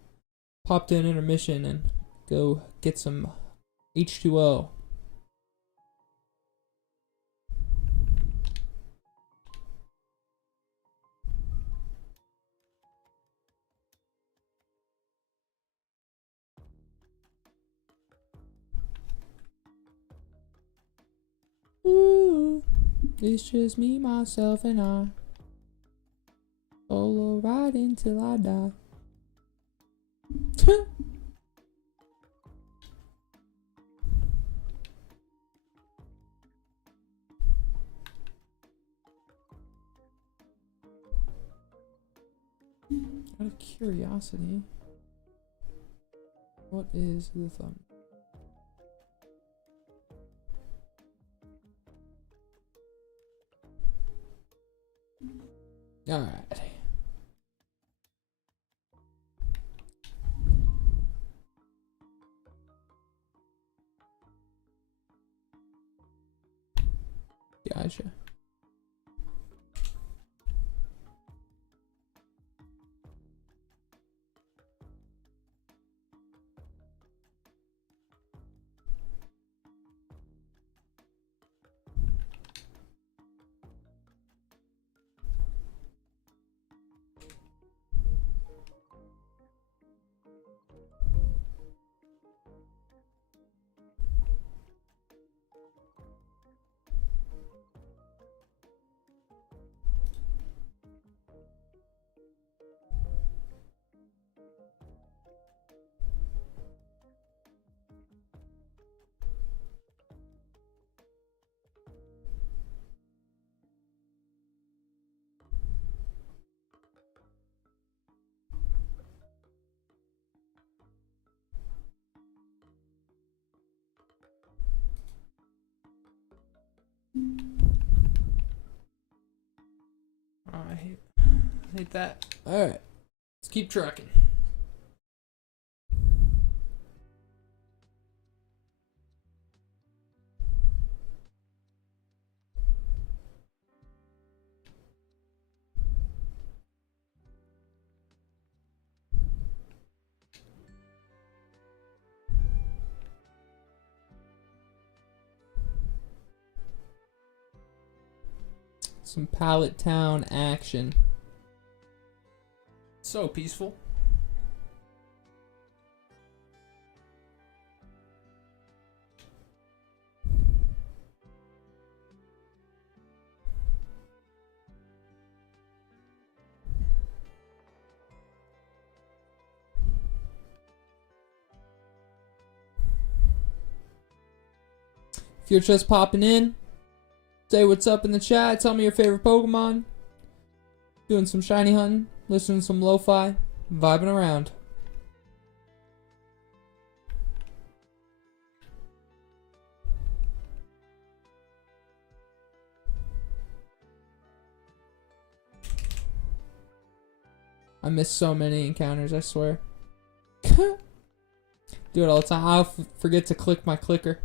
pop to an intermission and go get some H2O. Ooh. It's just me, myself, and I. Solo riding till I die. Out of curiosity, what is the thumb? All right. Gotcha. Oh, I hate that. All right, let's keep trucking. Some Pallet Town action. So peaceful. If you're just popping in, say what's up in the chat. Tell me your favorite Pokemon. Doing some shiny hunting, listening to some lo-fi, vibing around. I miss so many encounters, I swear. Do it all the time. I'll forget to click my clicker.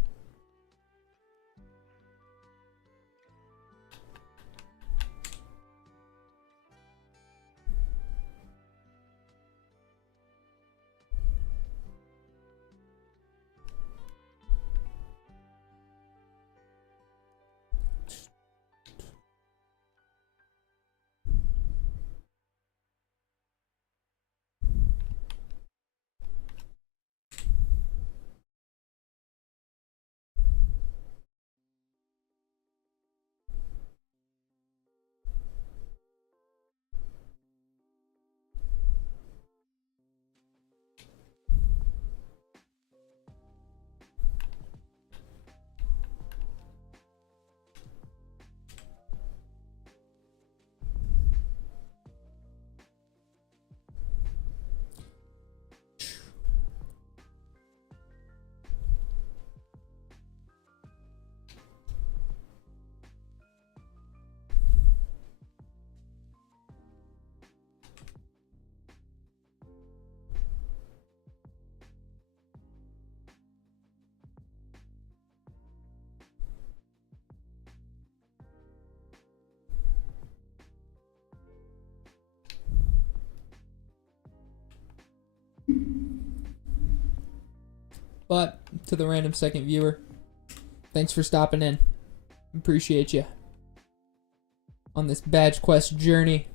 But to the random second viewer, thanks for stopping in. Appreciate you on this badge quest journey.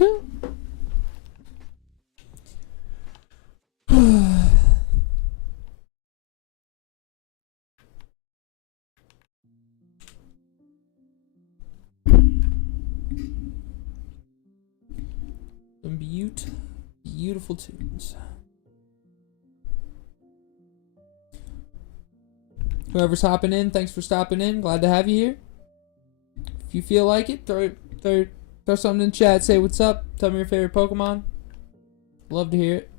Some beautiful tunes. Whoever's hopping in, thanks for stopping in. Glad to have you here. If you feel like it, throw something in chat. Say what's up. Tell me your favorite Pokemon. Love to hear it.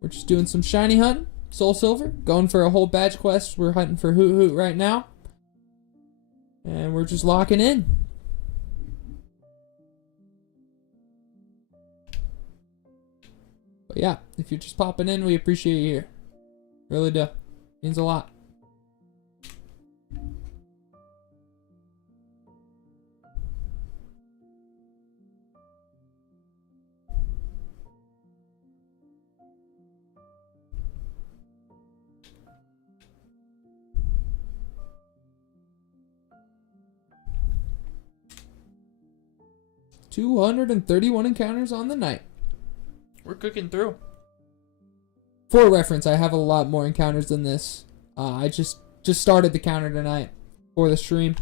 We're just doing some shiny hunting. Soul Silver. Going for a whole badge quest. We're hunting for Hoot Hoot right now. And we're just locking in. But yeah, if you're just popping in, we appreciate you here. Really do. Means a lot. $231 encounters on the night. We're cooking through. For reference, I have a lot more encounters than this. I just started the counter tonight for the stream.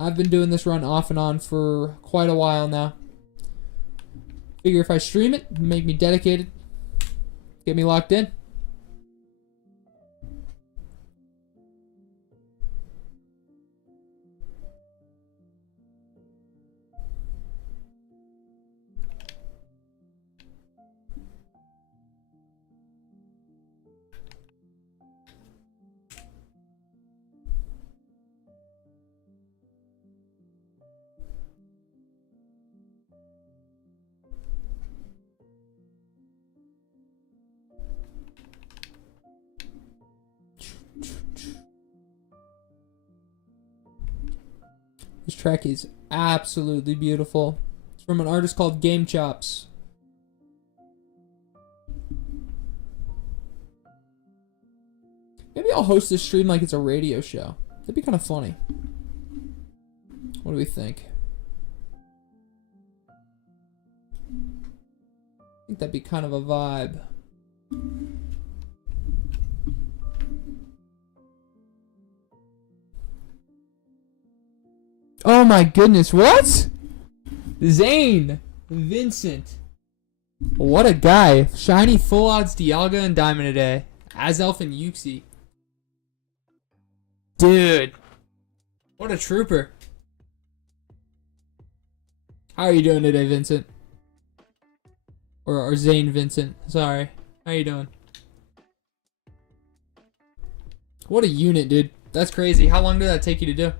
I've been doing this run off and on for quite a while now. Figure if I stream it, make me dedicated, get me locked in. This track is absolutely beautiful. It's from an artist called Game Chops. Maybe I'll host this stream like it's a radio show. That'd be kind of funny. What do we think? I think that'd be kind of a vibe. Oh my goodness, what? Zane Vincent. What a guy. Shiny Full Odds Dialga and Diamond a day. Azelf and Yuxi. Dude. What a trooper. How are you doing today, Vincent? Or Zane Vincent. Sorry. How you doing? What a unit, dude. That's crazy. How long did that take you to do?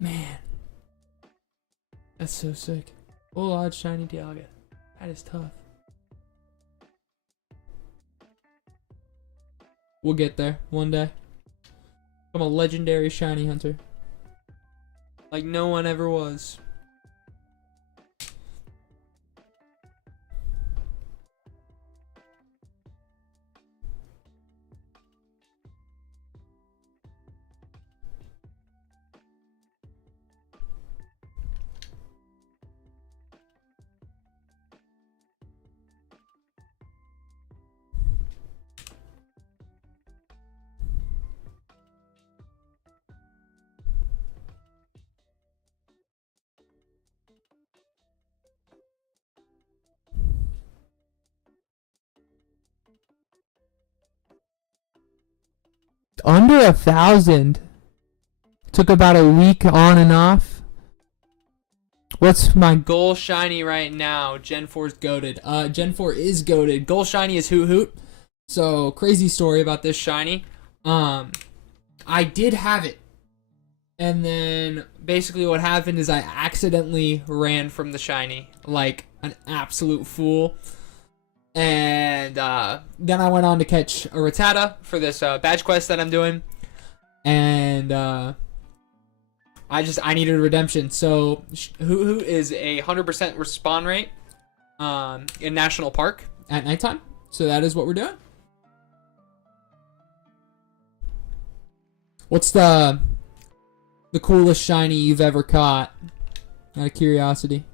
Man. That's so sick. Full Odds Shiny Dialga. That is tough. We'll get there one day. I'm a legendary shiny hunter. Like no one ever was. under 1,000. Took about a week on and off. What's my goal shiny right now? Gen 4's goated. Gen 4 is goated. Goal shiny is Hoot Hoot. So, crazy story about this shiny. I did have it. And then, basically what happened is I accidentally ran from the shiny. Like, an absolute fool. And, then I went on to catch a Rattata for this, badge quest that I'm doing. And, I needed a redemption. So, Hoot Hoot is a 100% respawn rate, in National Park at nighttime. So that is what we're doing. What's the coolest shiny you've ever caught? Out of curiosity.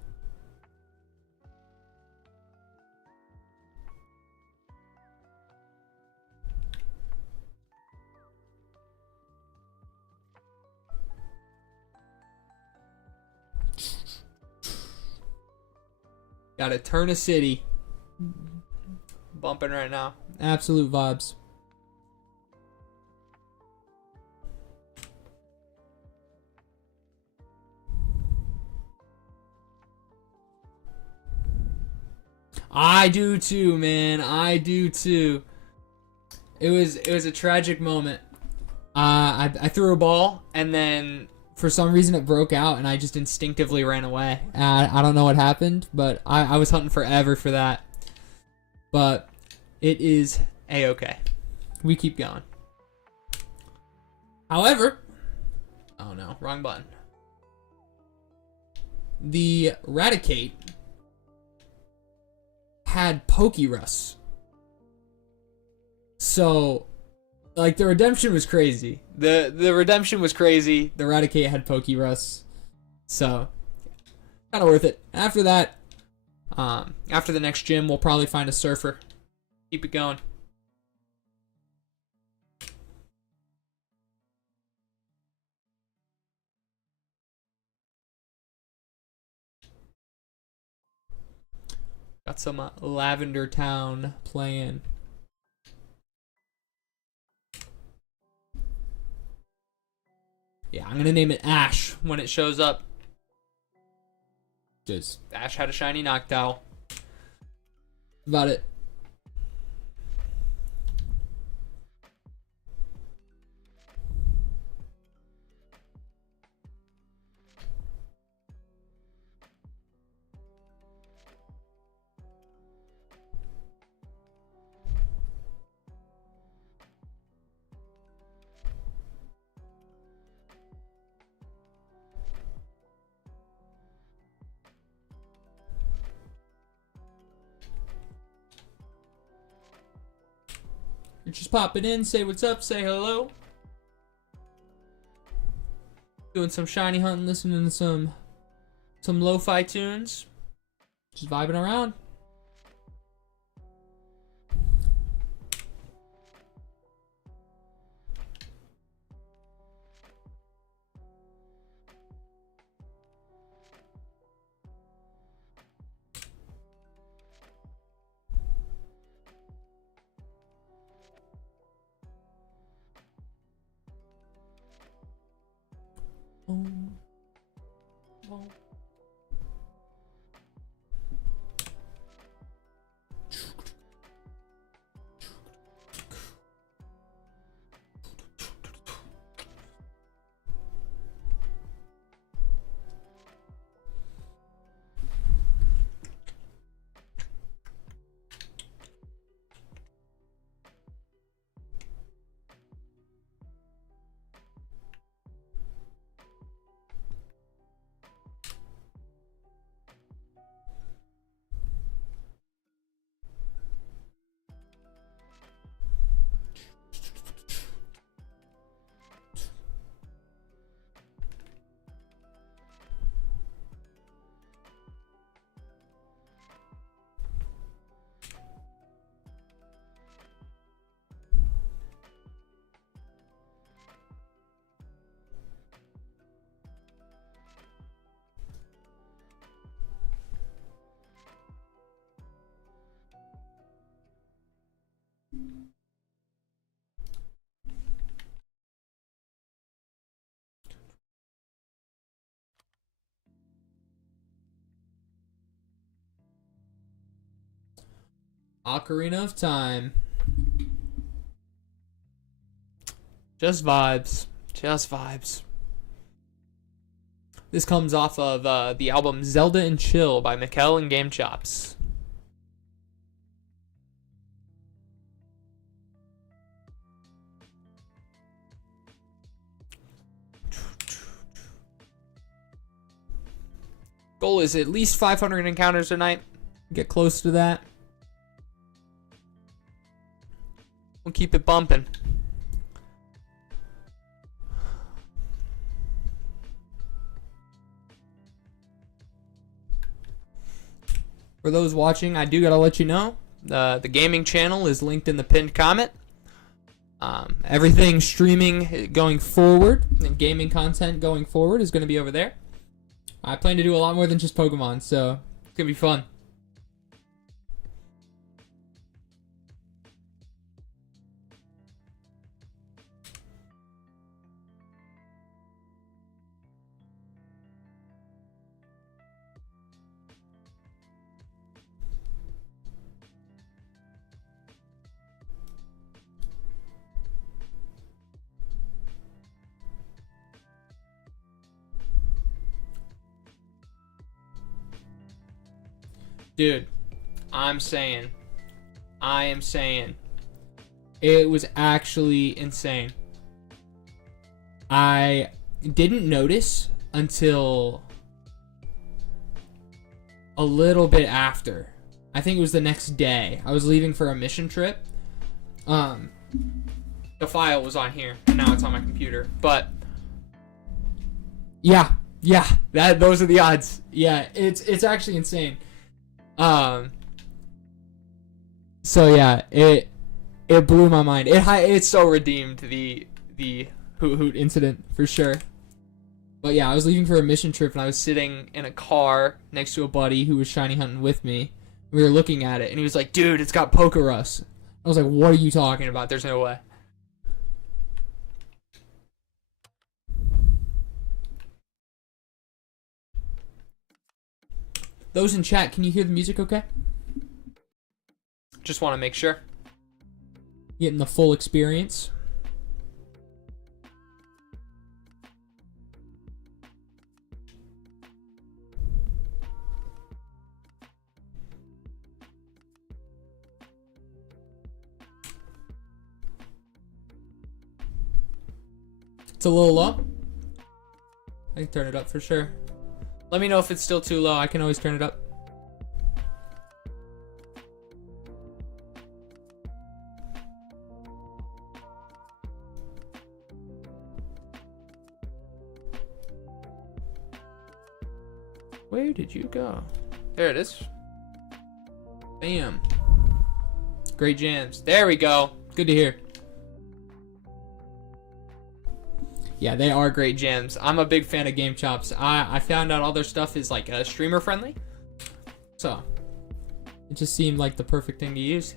Got to turn a city. Bumping right now. Absolute vibes. I do too, man. I do too. It was a tragic moment. I threw a ball and then for some reason it broke out and I just instinctively ran away. I don't know what happened, but I was hunting forever for that. But it is a-okay. We keep going. However, oh no, wrong button. The Raticate had Pokerus. So, like, the redemption was crazy. The redemption was crazy. The Raticate had Pokerus. So, kind of worth it. After that, after the next gym, we'll probably find a Surfer. Keep it going. Got some Lavender Town playing. Yeah, I'm gonna name it Ash when it shows up. Just Ash had a shiny Noctowl. About it. You're just popping in, say what's up, say hello. Doing some shiny hunting, listening to some lo-fi tunes. Just vibing around. Oh. Ocarina of Time. Just vibes. Just vibes. This comes off of the album Zelda and Chill by Mikkel and Game Chops. Goal is at least 500 encounters a night. Get close to that. We'll keep it bumping. For those watching, I do gotta let you know, the gaming channel is linked in the pinned comment. Everything streaming going forward and gaming content going forward is going to be over there. I plan to do a lot more than just Pokemon, so it's going to be fun. Dude, I am saying, it was actually insane. I didn't notice until a little bit after. I think it was the next day. I was leaving for a mission trip. The file was on here, and now it's on my computer. But yeah, those are the odds. Yeah, it's actually insane. So yeah, it blew my mind. It's so redeemed the Hoot Hoot incident for sure. But yeah, I was leaving for a mission trip and I was sitting in a car next to a buddy who was shiny hunting with me. We were looking at it and he was like, "Dude, it's got Pokerus." I was like, "What are you talking about? There's no way." Those in chat, can you hear the music okay? Just want to make sure. Getting the full experience. It's a little low. I can turn it up for sure. Let me know if it's still too low. I can always turn it up. Where did you go? There it is. Bam. Great jams. There we go. Good to hear. Yeah, they are great jams. I'm a big fan of Game Chops. I found out all their stuff is like streamer friendly. So it just seemed like the perfect thing to use.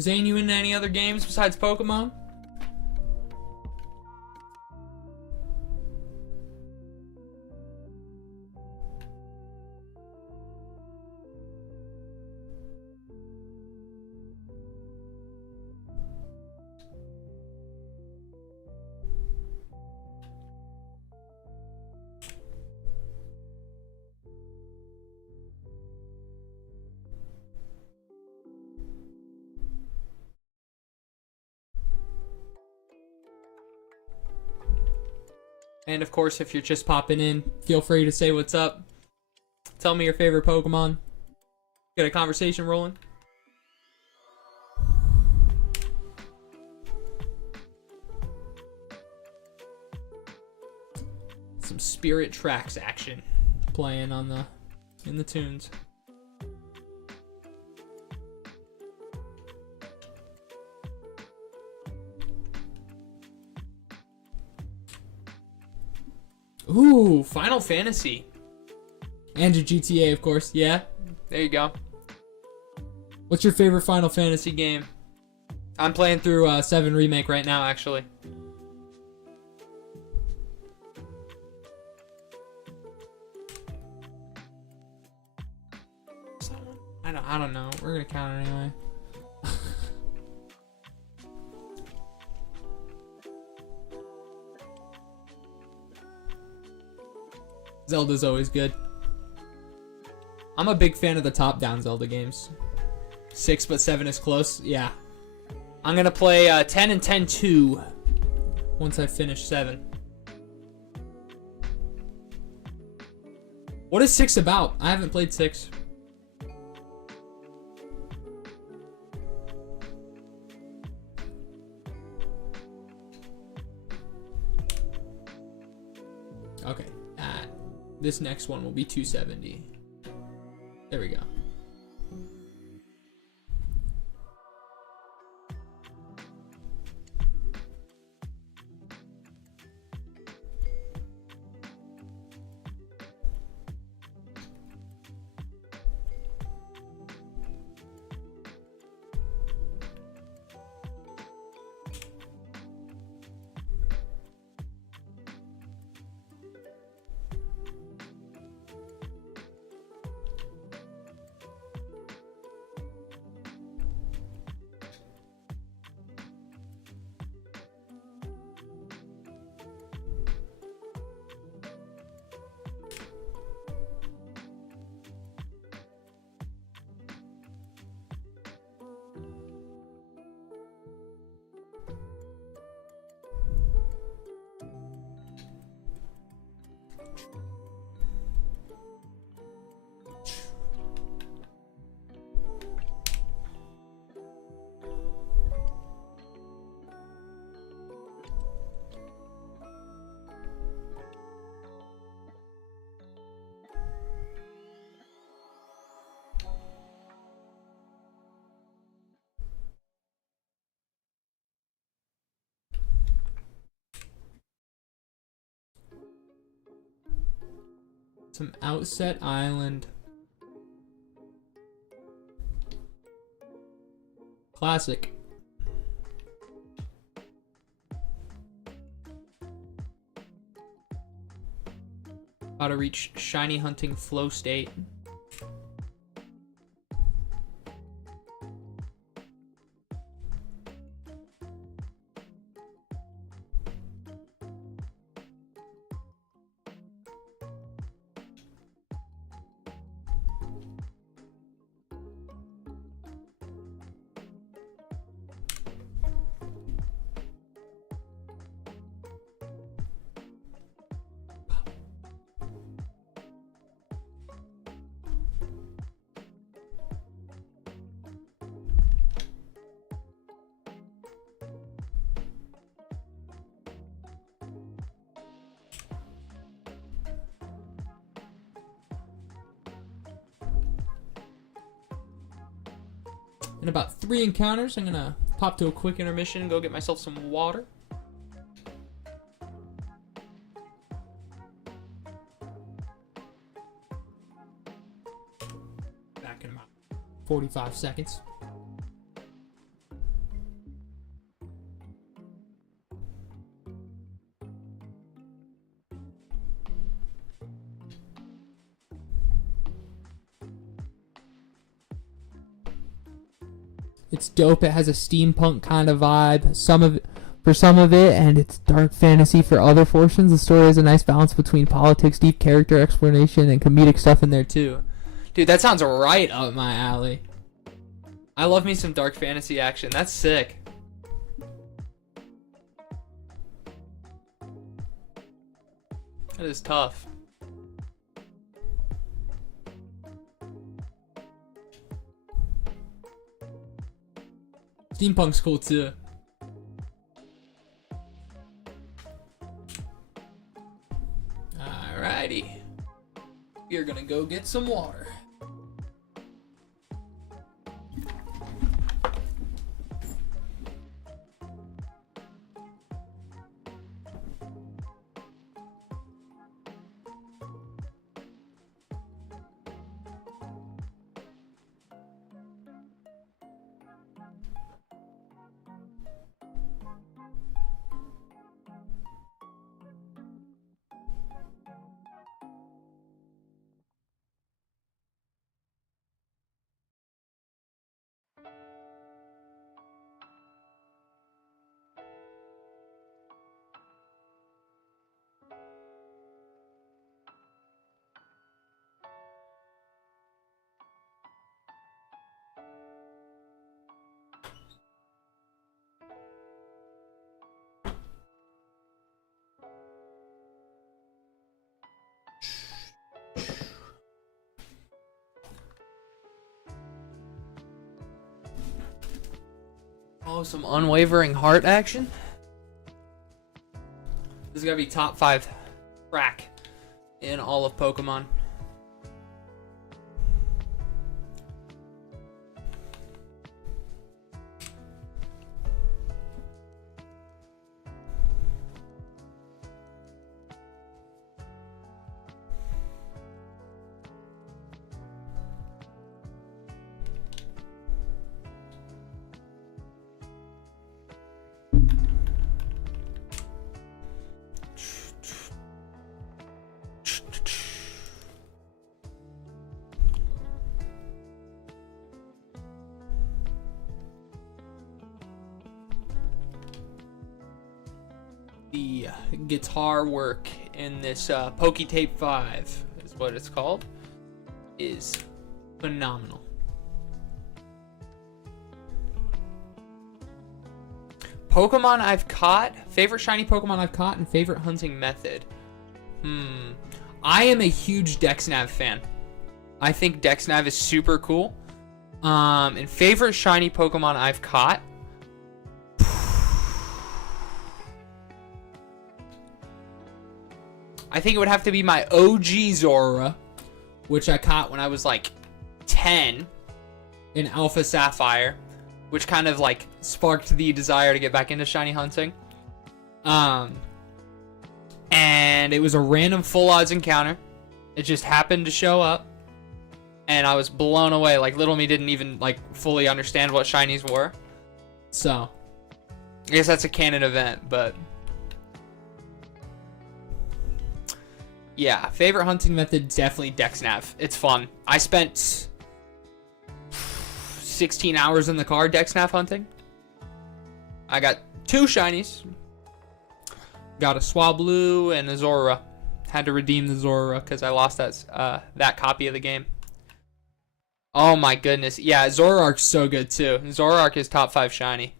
Zane, you into any other games besides Pokemon? And of course, if you're just popping in, feel free to say what's up. Tell me your favorite Pokemon. Get a conversation rolling. Some Spirit Tracks action. playing on in the tunes. Ooh, Final Fantasy. And your GTA, of course. Yeah, there you go. What's your favorite Final Fantasy game? I'm playing through 7 Remake right now, actually. I don't know. We're gonna count it anyway. Zelda's always good. I'm a big fan of the top-down Zelda games. 6 but 7 is close. Yeah. I'm gonna play 10 and 10-2 once I finish 7. What is 6 about? I haven't played 6. Okay. This next one will be 270. There we go. Some Outset Island. Classic. How to reach shiny hunting flow state. In about 3 encounters, I'm gonna pop to a quick intermission and go get myself some water. Back in about 45 seconds. It's dope. It has a steampunk kind of vibe. For some of it, and it's dark fantasy for other portions. The story has a nice balance between politics, deep character explanation, and comedic stuff in there too. Dude, that sounds right up my alley. I love me some dark fantasy action. That's sick. That is tough. Steampunk's cool too. Alrighty. We are gonna go get some water. Oh, some unwavering heart action. This is gonna be top 5 crack in all of Pokemon. The guitar work in this Tape 5 is what it's called, is phenomenal. Pokemon I've caught, favorite shiny Pokemon I've caught, and favorite hunting method. I am a huge Dexnav fan. I think Dexnav is super cool. And favorite shiny Pokemon I've caught. I think it would have to be my OG Zora, which I caught when I was like 10 in Alpha Sapphire, which kind of like sparked the desire to get back into shiny hunting. And it was a random full odds encounter. It just happened to show up, and I was blown away. Like, little me didn't even like fully understand what shinies were. So I guess that's a canon event, but yeah, favorite hunting method, definitely Dexnav. It's fun. I spent 16 hours in the car Dexnav hunting. I got 2 shinies. Got a Swablu and a Zora. Had to redeem the Zora because I lost that copy of the game. Oh my goodness. Yeah, Zoroark's so good too. Zoroark is top 5 shiny.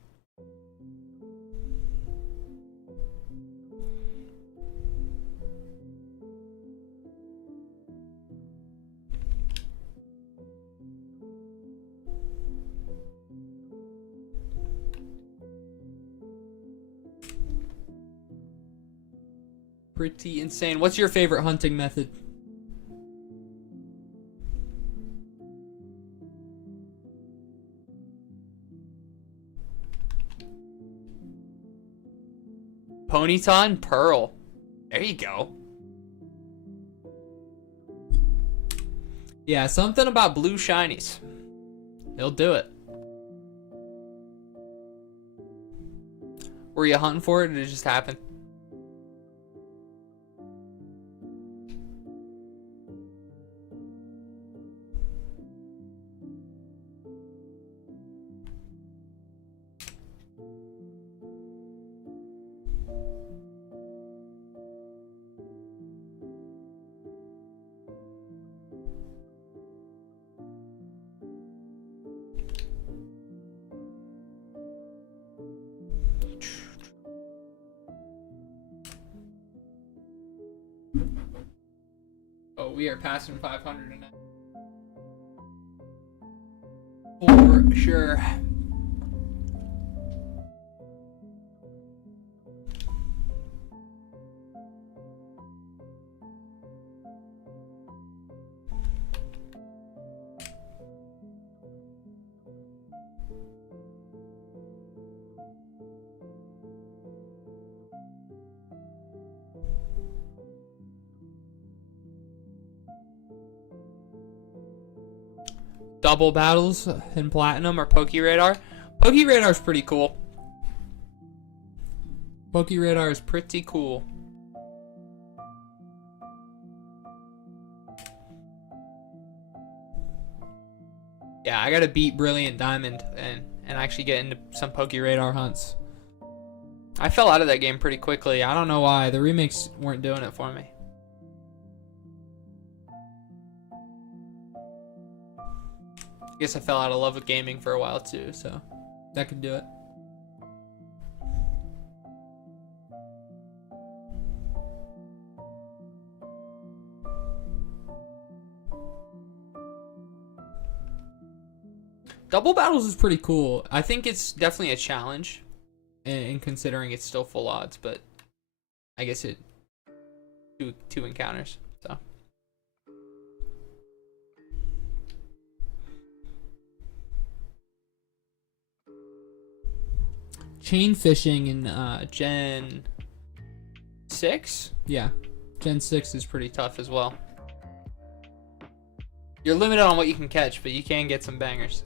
Pretty insane. What's your favorite hunting method? Ponyta and Pearl. There you go. Yeah, something about blue shinies. They'll do it. Were you hunting for it, or did it just happen? Oh, we are passing 500 now. For sure. double battles in Platinum or Pokeradar. Pokeradar is pretty cool. Pokeradar is pretty cool. Yeah, I gotta beat Brilliant Diamond and actually get into some Pokeradar hunts. I fell out of that game pretty quickly. I don't know why. The remakes weren't doing it for me. I guess I fell out of love with gaming for a while too, so that could do it. Double battles is pretty cool. I think it's definitely a challenge in considering it's still full odds, but I guess it two encounters, so. Chain fishing in Gen 6? Yeah, Gen 6 is pretty tough as well. You're limited on what you can catch, but you can get some bangers.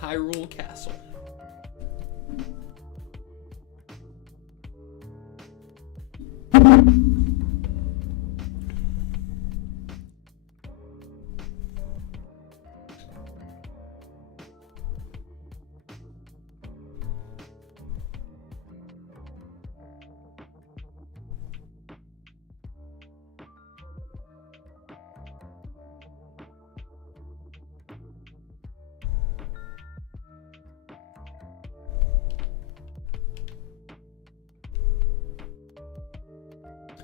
Hyrule Castle.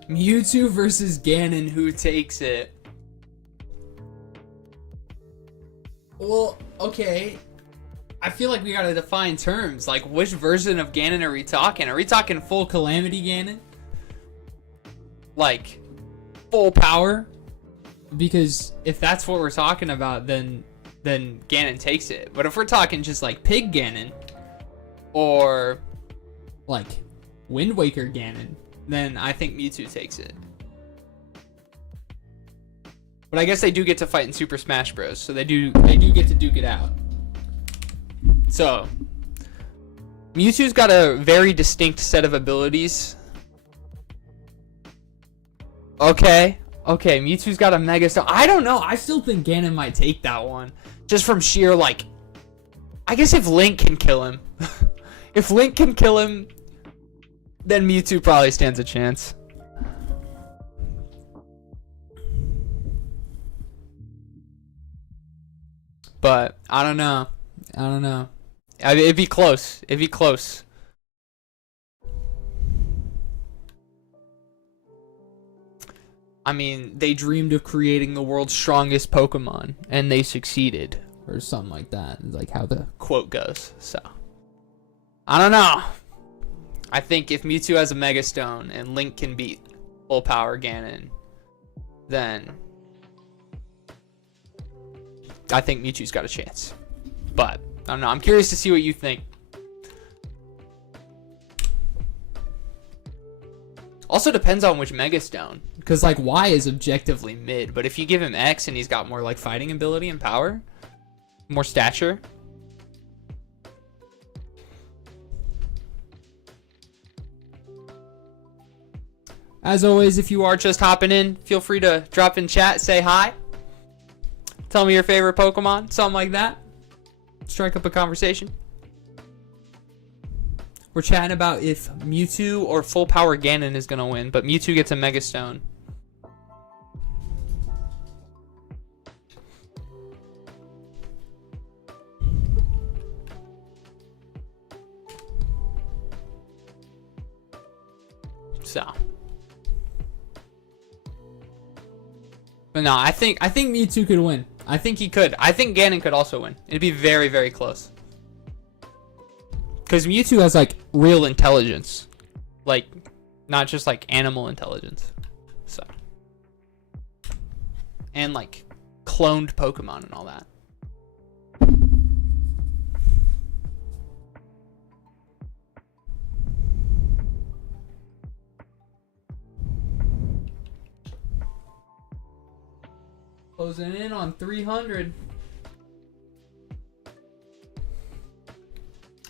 Mewtwo versus Ganon, who takes it? Well, okay. I feel like we gotta define terms. Like, which version of Ganon are we talking? Are we talking full Calamity Ganon? Like, full power? Because if that's what we're talking about, then Ganon takes it. But if we're talking just like Pig Ganon, or like Wind Waker Ganon, then I think Mewtwo takes it. But I guess they do get to fight in Super Smash Bros. So they do get to duke it out. So Mewtwo's got a very distinct set of abilities. Okay, Mewtwo's got a Mega Stone. I don't know. I still think Ganon might take that one. Just from sheer, like, I guess if Link can kill him. If Link can kill him, then Mewtwo probably stands a chance. But I don't know. It'd be close. I mean, they dreamed of creating the world's strongest Pokemon, and they succeeded, or something like that. Like how the quote goes. So I don't know. I think if Mewtwo has a Mega Stone and Link can beat full power Ganon, then I think Mewtwo's got a chance. But I don't know. I'm curious to see what you think. Also depends on which Mega Stone, because like Y is objectively mid, but if you give him X and he's got more like fighting ability and power, more stature. As always, if you are just hopping in, feel free to drop in chat, say hi. Tell me your favorite Pokemon, something like that. Strike up a conversation. We're chatting about if Mewtwo or full power Ganon is going to win, but Mewtwo gets a Mega Stone. So. But no, I think Mewtwo could win. I think he could. I think Ganon could also win. It'd be very, very close. Because Mewtwo has, like, real intelligence. Like, not just, like, animal intelligence. So. And, like, cloned Pokemon and all that. Closing in on 300.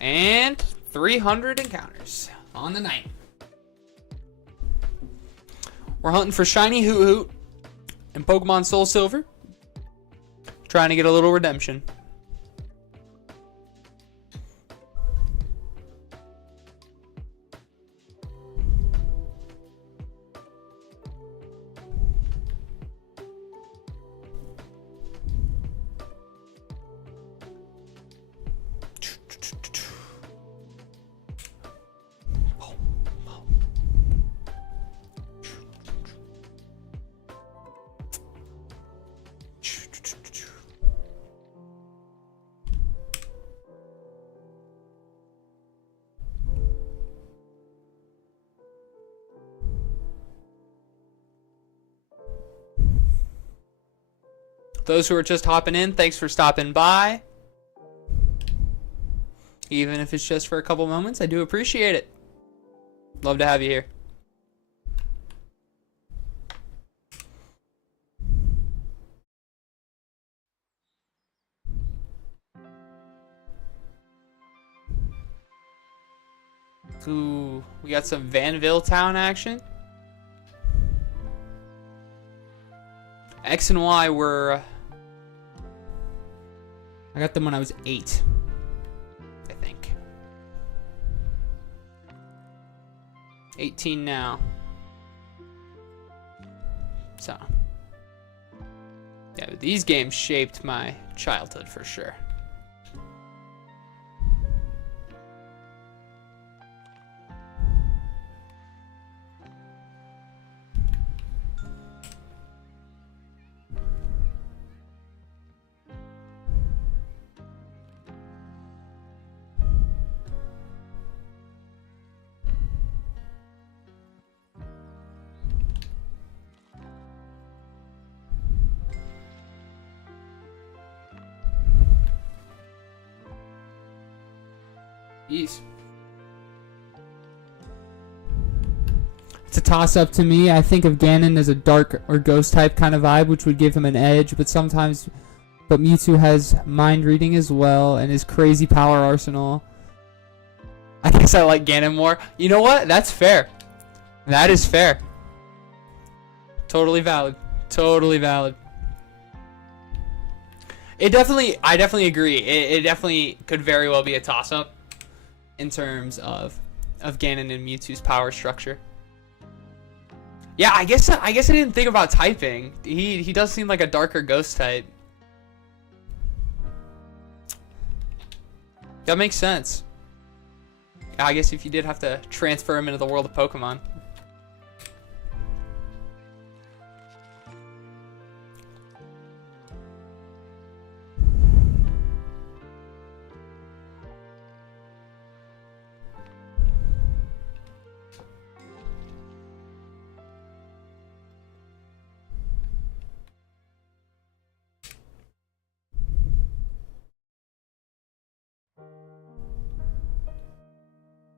And 300 encounters on the night. We're hunting for Shiny Hoothoot and Pokemon Soul Silver. Trying to get a little redemption. Those who are just hopping in, thanks for stopping by. Even if it's just for a couple moments, I do appreciate it. Love to have you here. Ooh, we got some Vanville Town action. X and Y were... I got them when I was 8. I think. 18 now. So. Yeah, these games shaped my childhood for sure. Jeez. It's a toss-up to me. I think of Ganon as a dark or ghost type kind of vibe, which would give him an edge, but Mewtwo has mind reading as well and his crazy power arsenal. I guess I like Ganon more. You know what? That's fair. That is fair. Totally valid. Totally valid. I definitely agree. It definitely could very well be a toss-up in terms of Ganon and Mewtwo's power structure. Yeah, I guess I didn't think about typing. He does seem like a darker ghost type. That makes sense. I guess if you did have to transfer him into the world of Pokemon.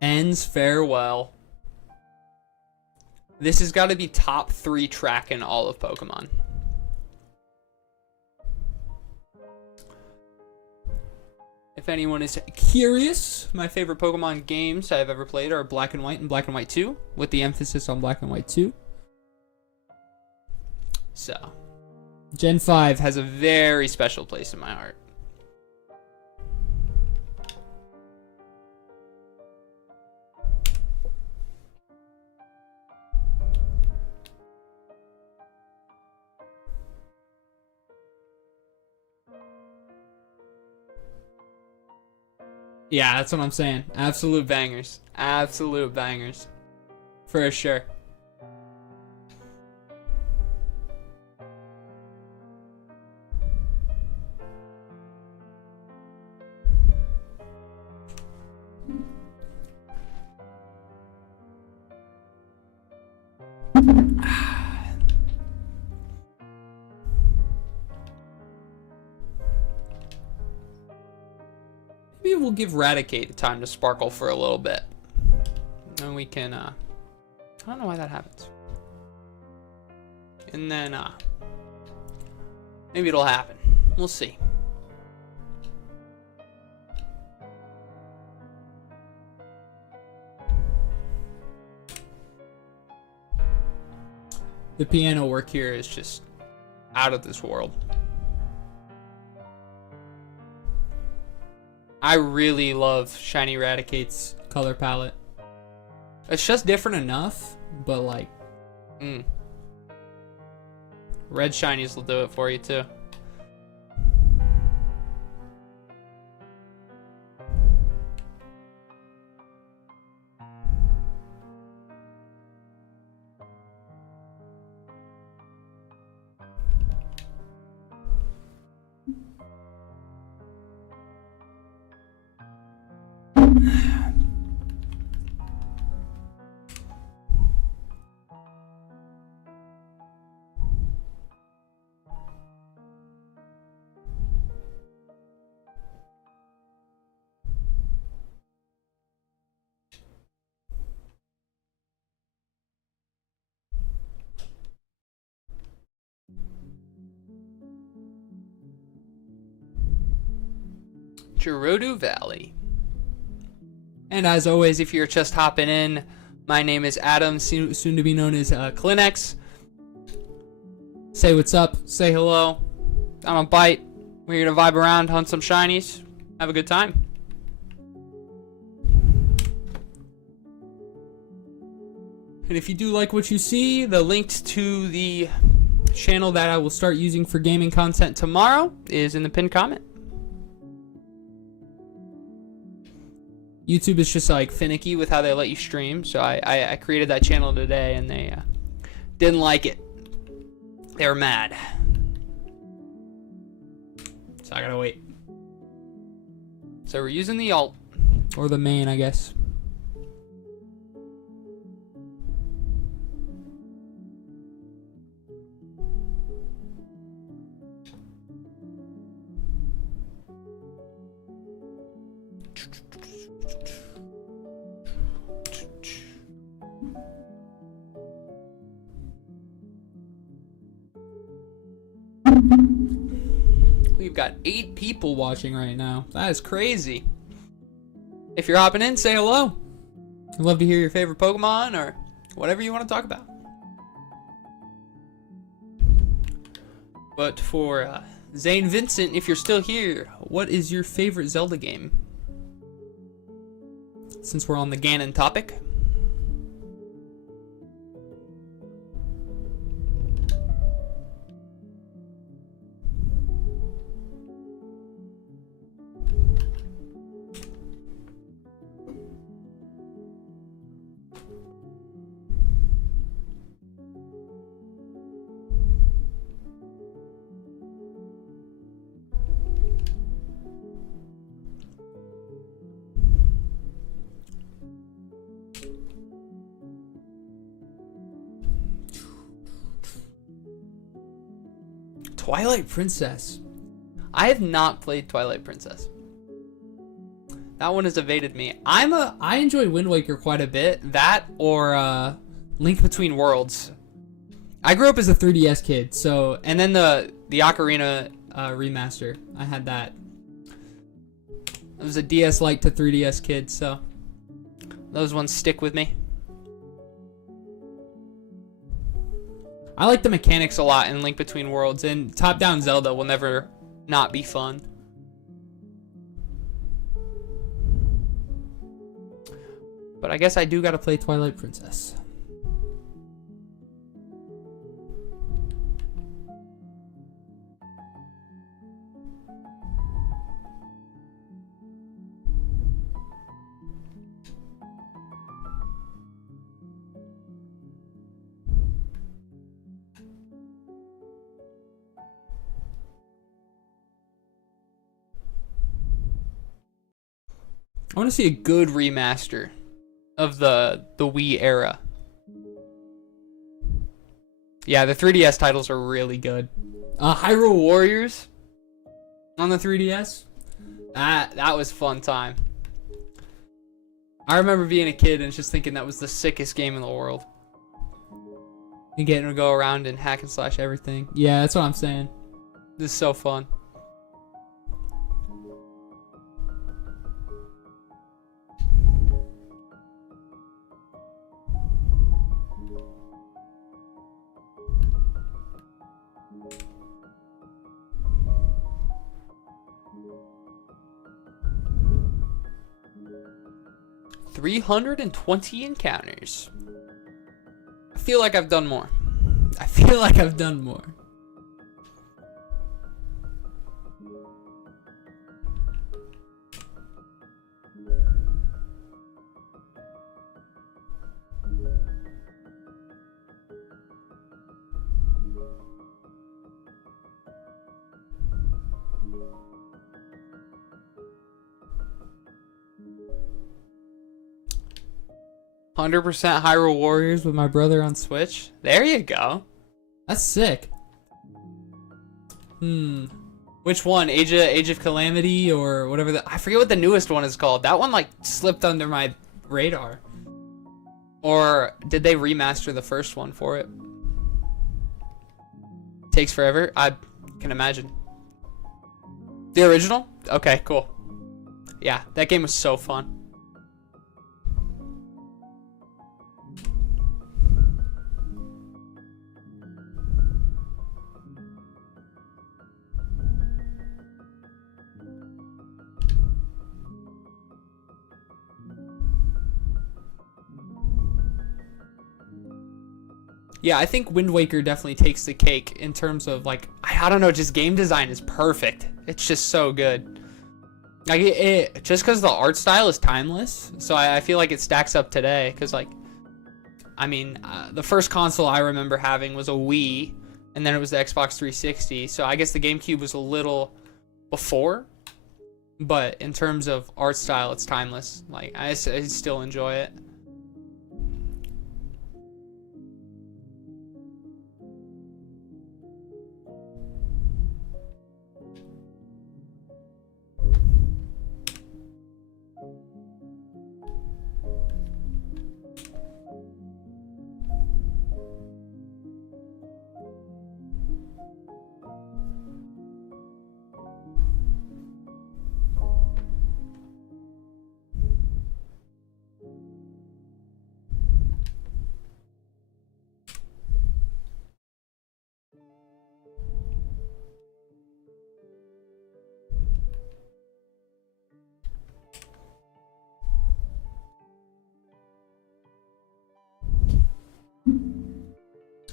Ends farewell. This has got to be top 3 track in all of Pokemon. If anyone is curious, my favorite Pokemon games I've ever played are Black and White and Black and White 2, with the emphasis on Black and White 2. So, Gen 5 has a very special place in my heart. Yeah, that's what I'm saying. Absolute bangers. Absolute bangers. For sure. we'll give Raticate time to sparkle for a little bit. And we can, I don't know why that happens. And then, maybe it'll happen. We'll see. The piano work here is just out of this world. I really love Shiny Raticate's color palette. It's just different enough, but like, red shinies will do it for you too. Gerudo Valley. And as always, if you're just hopping in, my name is Adam, soon to be known as Kleenex. Say what's up, say hello. I'm a Bite. We're here to vibe around, hunt some shinies, have a good time. And if you do like what you see, the links to the channel that I will start using for gaming content tomorrow is in the pinned comment. YouTube is just like finicky with how they let you stream, so I created that channel today and they didn't like it. They were mad. So I gotta wait. So we're using the alt. Or the main, I guess. We've got 8 people watching right now. That is crazy. If you're hopping in, say hello. I'd love to hear your favorite Pokemon or whatever you want to talk about. But for Zane Vincent, if you're still here, what is your favorite Zelda game? Since we're on the Ganon topic. Twilight Princess. I have not played Twilight Princess. That one has evaded me. I enjoy Wind Waker quite a bit. That or Link Between Worlds. I grew up as a 3DS kid, so and then the Ocarina remaster. I had that. I was a DS Lite to 3DS kid, so those ones stick with me. I like the mechanics a lot in Link Between Worlds, and top-down Zelda will never not be fun. But I guess I do gotta play Twilight Princess. I want to see a good remaster of the Wii era. Yeah, the 3DS titles are really good. Hyrule Warriors on the 3DS. That was fun time. I remember being a kid and just thinking that was the sickest game in the world. And getting to go around and hack and slash everything. Yeah, that's what I'm saying. This is so fun. $320 encounters. I feel like I've done more. I feel like I've done more. "100% Hyrule Warriors with my brother on Switch." There you go. That's sick. Which one? Age of Calamity or whatever. I forget what the newest one is called. That one like slipped under my radar. Or did they remaster the first one for it? Takes forever. I can imagine. The original? Okay, cool. Yeah, that game was so fun. Yeah, I think Wind Waker definitely takes the cake in terms of, like, I don't know, just game design is perfect. It's just so good. Like, just because the art style is timeless, so I feel like it stacks up today. Because, like, I mean, the first console I remember having was a Wii, and then it was the Xbox 360, so I guess the GameCube was a little before. But in terms of art style, it's timeless. Like, I still enjoy it.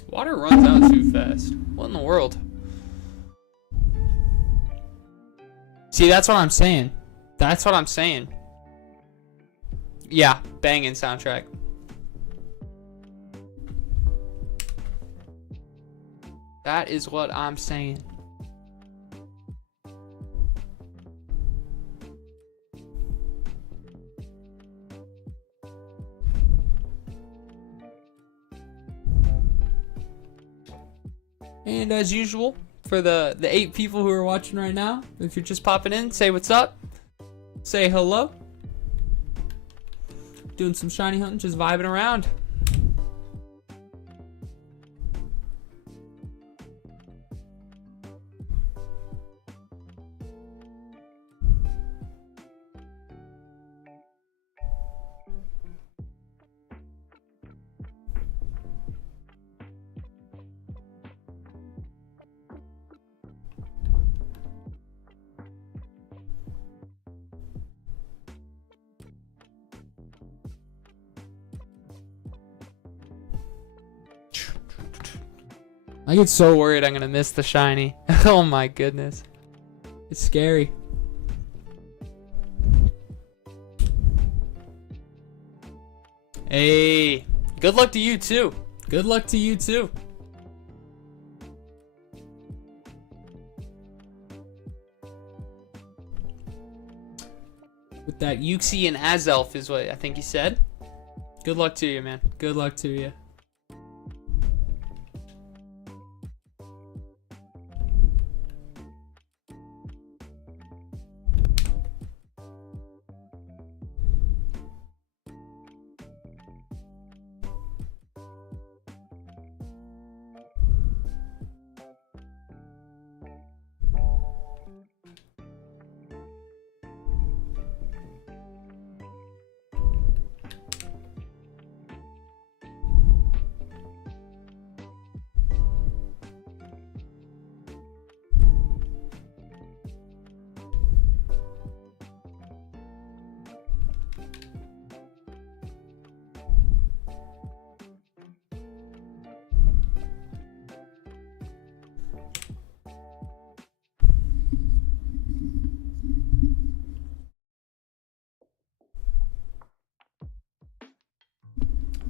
Water runs out too fast. What in the world? See, that's what I'm saying. That's what I'm saying. Yeah, banging soundtrack. That is what I'm saying. And as usual, for the 8 people who are watching right now, if you're just popping in, say what's up. Say hello. Doing some shiny hunting, just vibing around. I get so worried I'm gonna miss the shiny. Oh my goodness. It's scary. Hey, good luck to you too. Good luck to you too. With that Uxie and Azelf is what I think you said. Good luck to you, man. Good luck to you.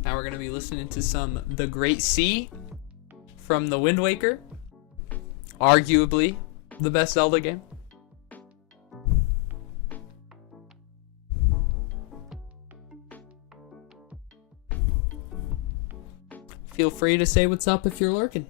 Now we're going to be listening to some The Great Sea from The Wind Waker. Arguably the best Zelda game. Feel free to say what's up if you're lurking.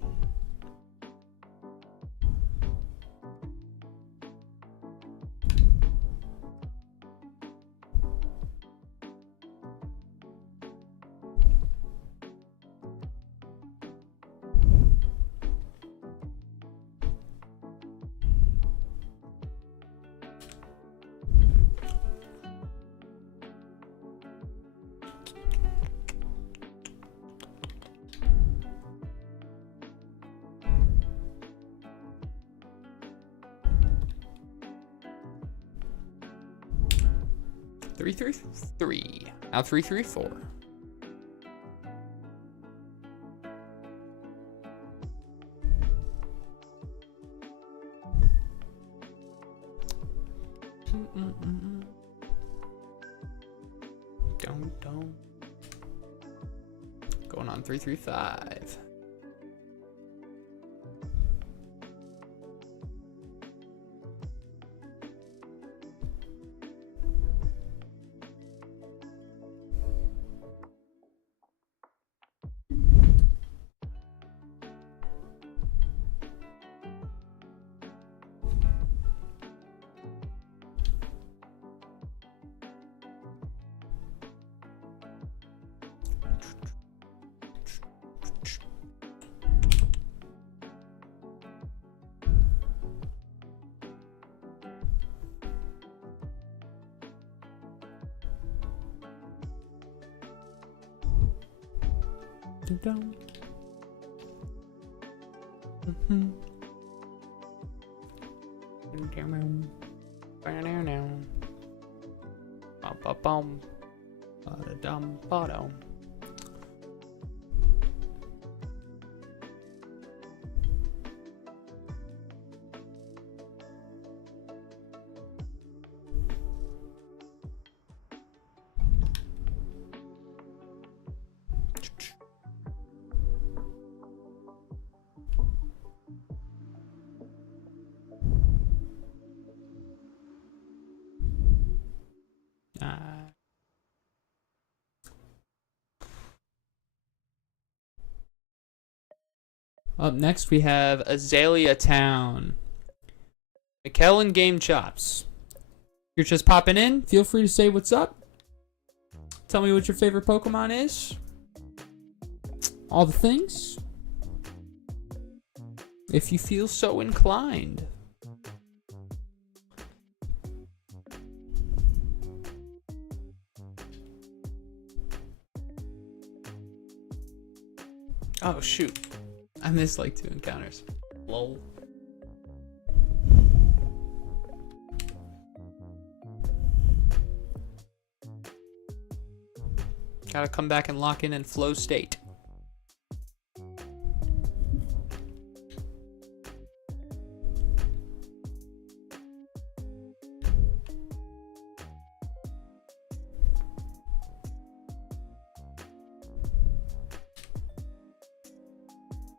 Three, 3. Now 3, 3, 4. Don't. Going on 3, 3, 5. Down. Up next, we have Azalea Town. McKellen Game Chops. You're just popping in. Feel free to say what's up. Tell me what your favorite Pokemon is. All the things. If you feel so inclined. Oh, shoot. I missed like 2 encounters. Lol. Gotta come back and lock in flow state.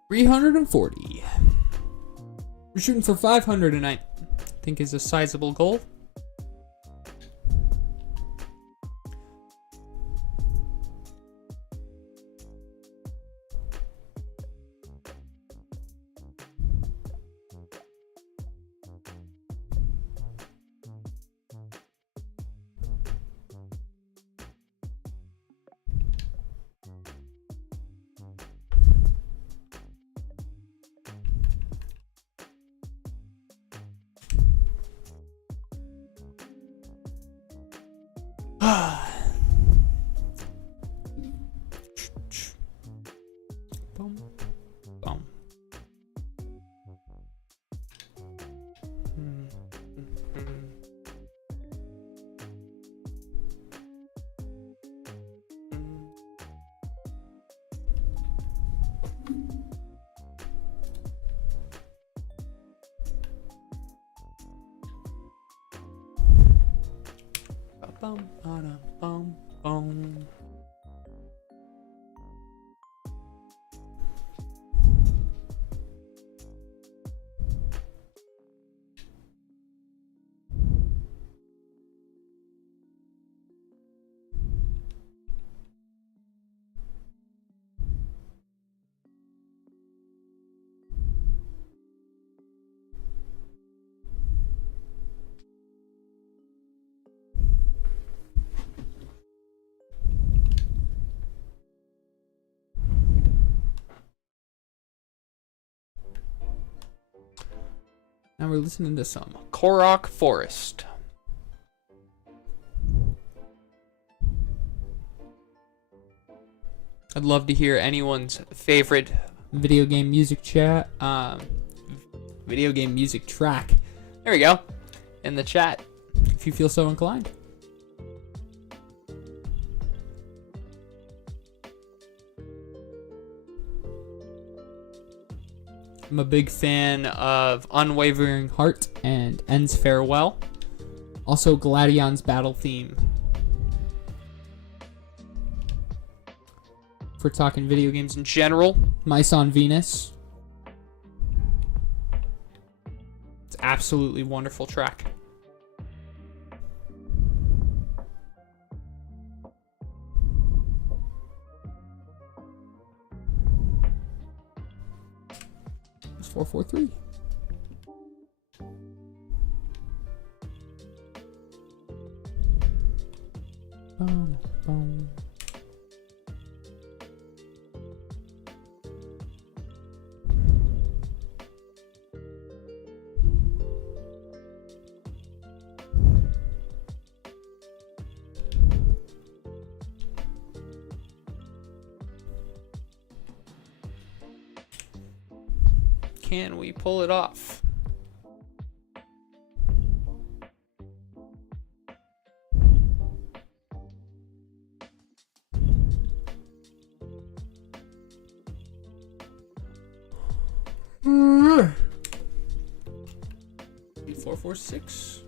$340. We're shooting for 500 tonight. I think is a sizable goal. Boom, boom. Bum, bum, bum, bum. and we're listening to some Korok Forest. I'd love to hear anyone's favorite video game music video game music track. There we go. In the chat, if you feel so inclined. I'm a big fan of Unwavering Heart and Ends Farewell. Also, Gladion's battle theme. If we're talking video games in general, Mice on Venus. It's absolutely wonderful track. It's 443. Boom, boom. Can we pull it off? Mm. 446.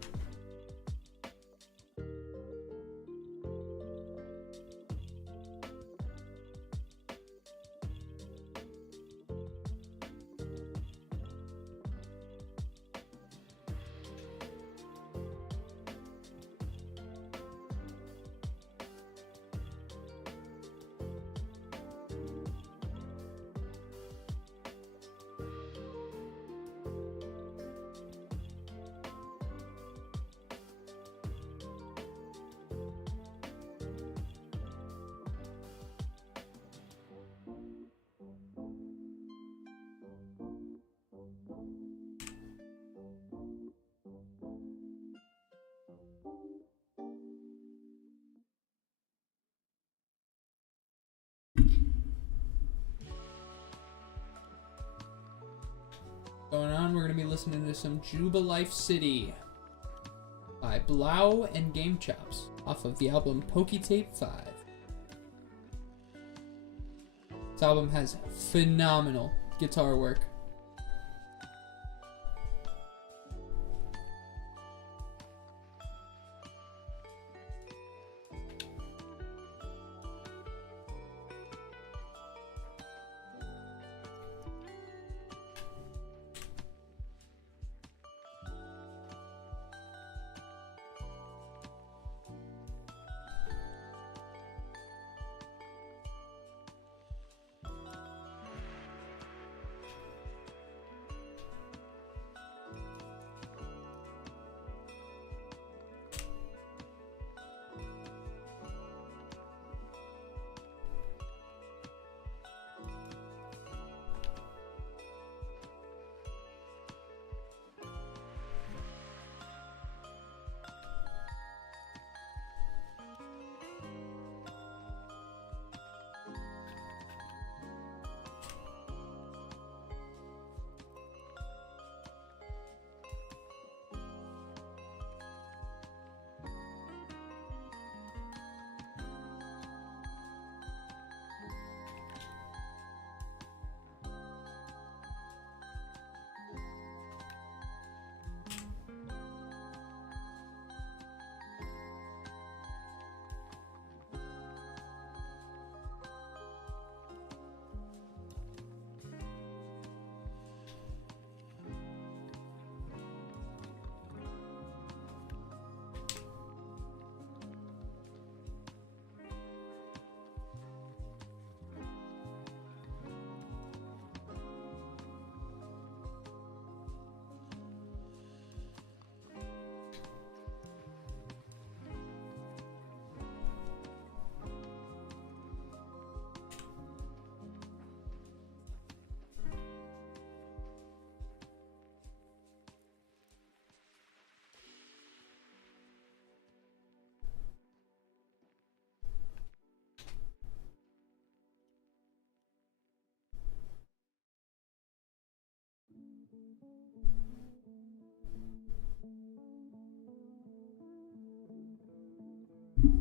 Going on, we're going to be listening to some Juba Life City by Blau and Game Chops off of the album Poketape 5. This album has phenomenal guitar work.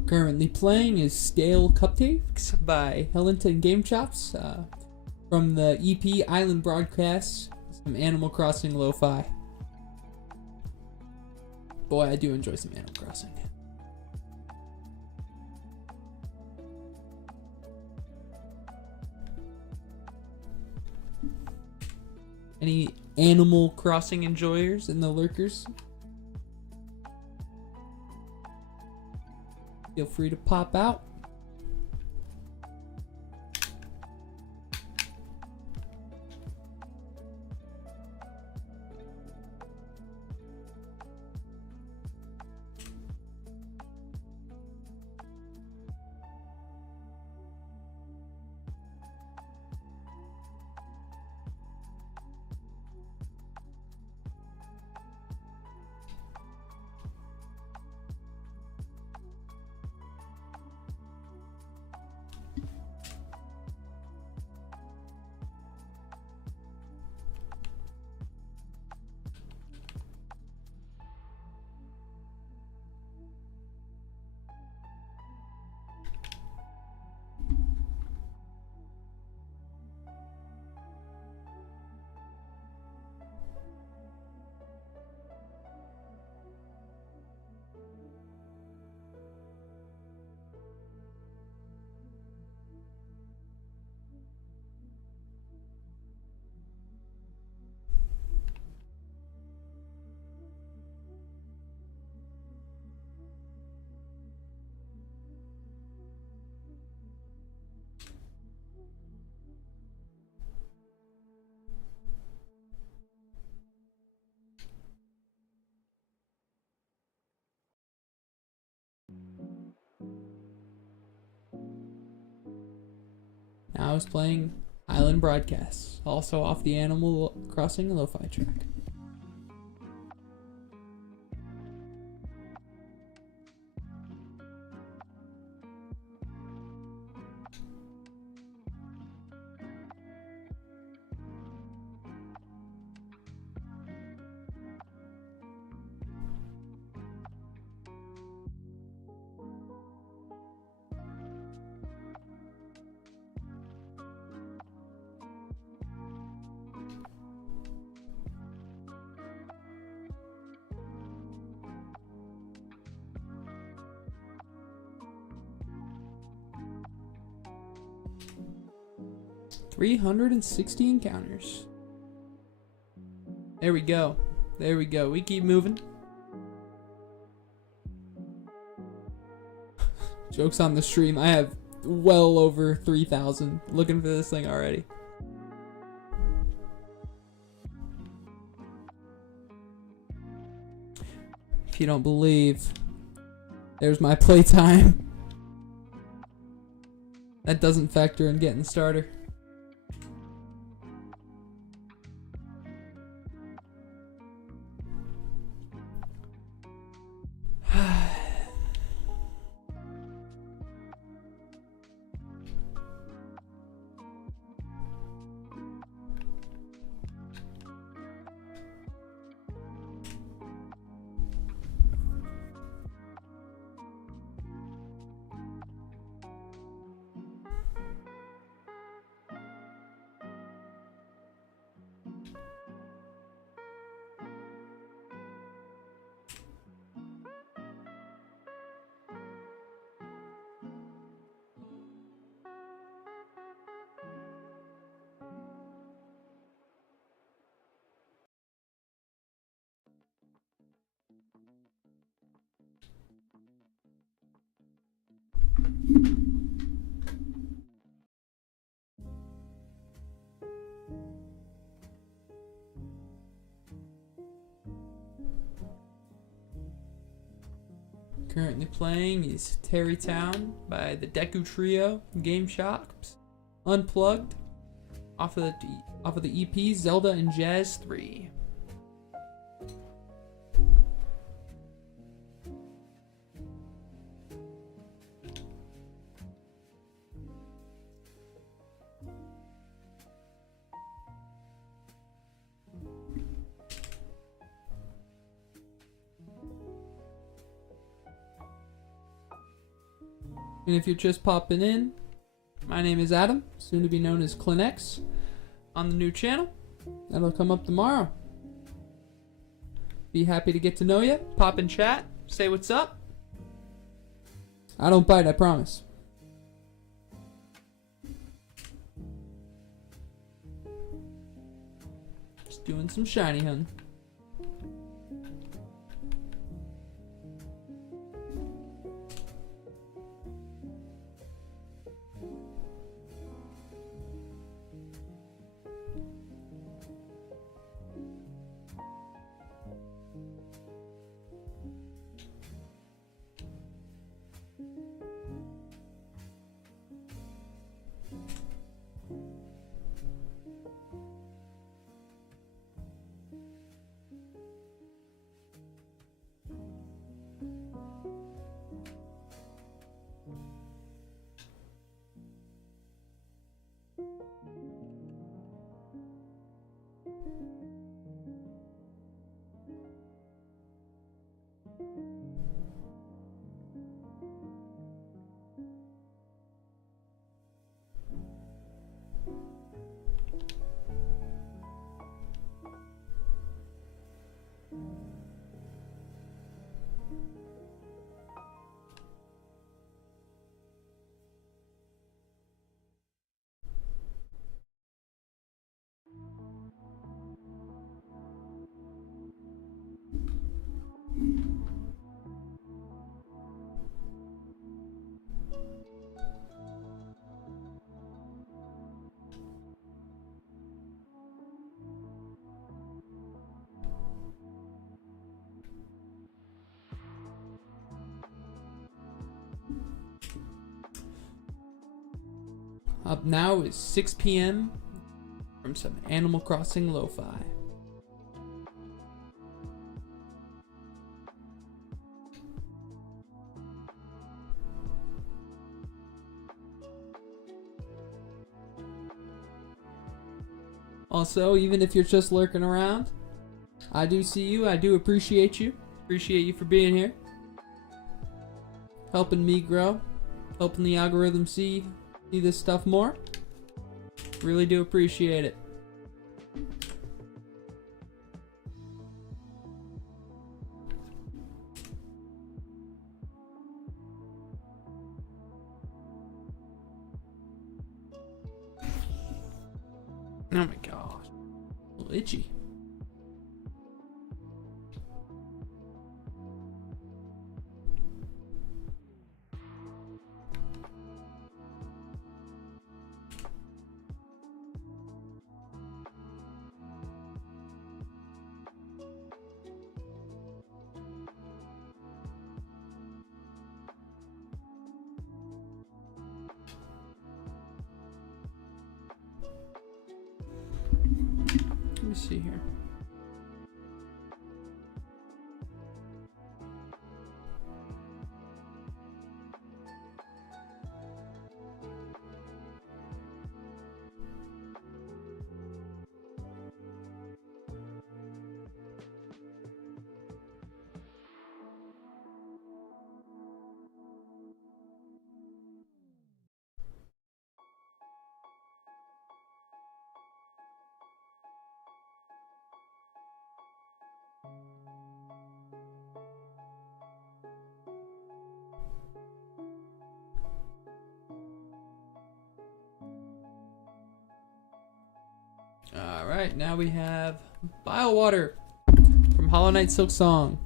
Currently playing is Stale Cupcakes by Hellington Game Chops from the EP Island Broadcasts, some Animal Crossing lo-fi. Boy, I do enjoy some Animal Crossing. Any Animal Crossing enjoyers in the lurkers? Feel free to pop out. Now I was playing Island Broadcasts, also off the Animal Crossing lo-fi track. $360 encounters. There we go. There we go. We keep moving. Joke's on the stream. I have well over 3,000 looking for this thing already. If you don't believe, there's my playtime. That doesn't factor in getting the starter. Currently playing is Terrytown by the Deku Trio Game Shops, Unplugged, off of the EP Zelda and Jazz 3. And if you're just popping in, my name is Adam, soon to be known as Clinex, on the new channel. That'll come up tomorrow. Be happy to get to know you. Pop in chat. Say what's up. I don't bite, I promise. Just doing some shiny hunting. Up now is 6 p.m. from some Animal Crossing lo-fi. Also, even if you're just lurking around, I do see you. I do appreciate you. Appreciate you for being here. Helping me grow. Helping the algorithm see this stuff more. Really do appreciate it. Oh my gosh. A little itchy. Let me see here. Alright, now we have Bile Water from Hollow Knight Silk Song.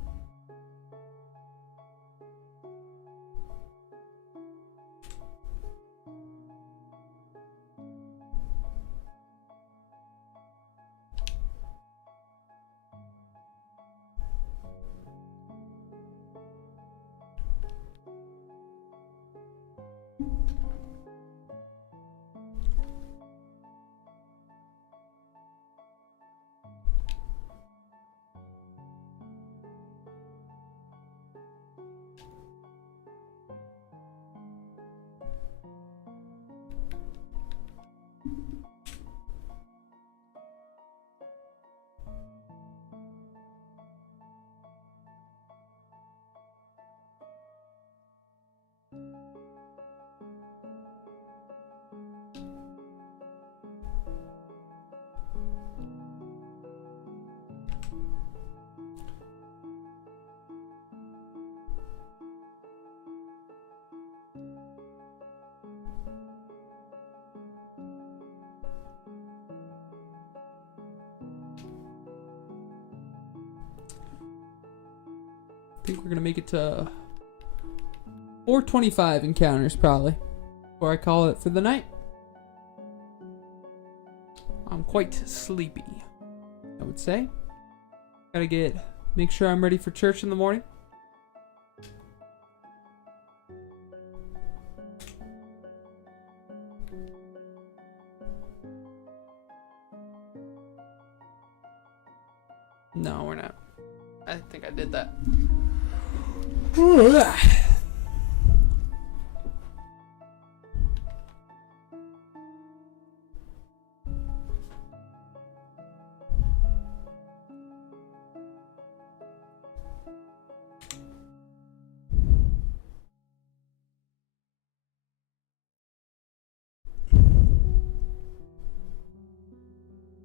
think we're going to make it to 425 encounters, probably, before I call it for the night. I'm quite sleepy, I would say. Gotta make sure I'm ready for church in the morning. No, we're not. I think I did that.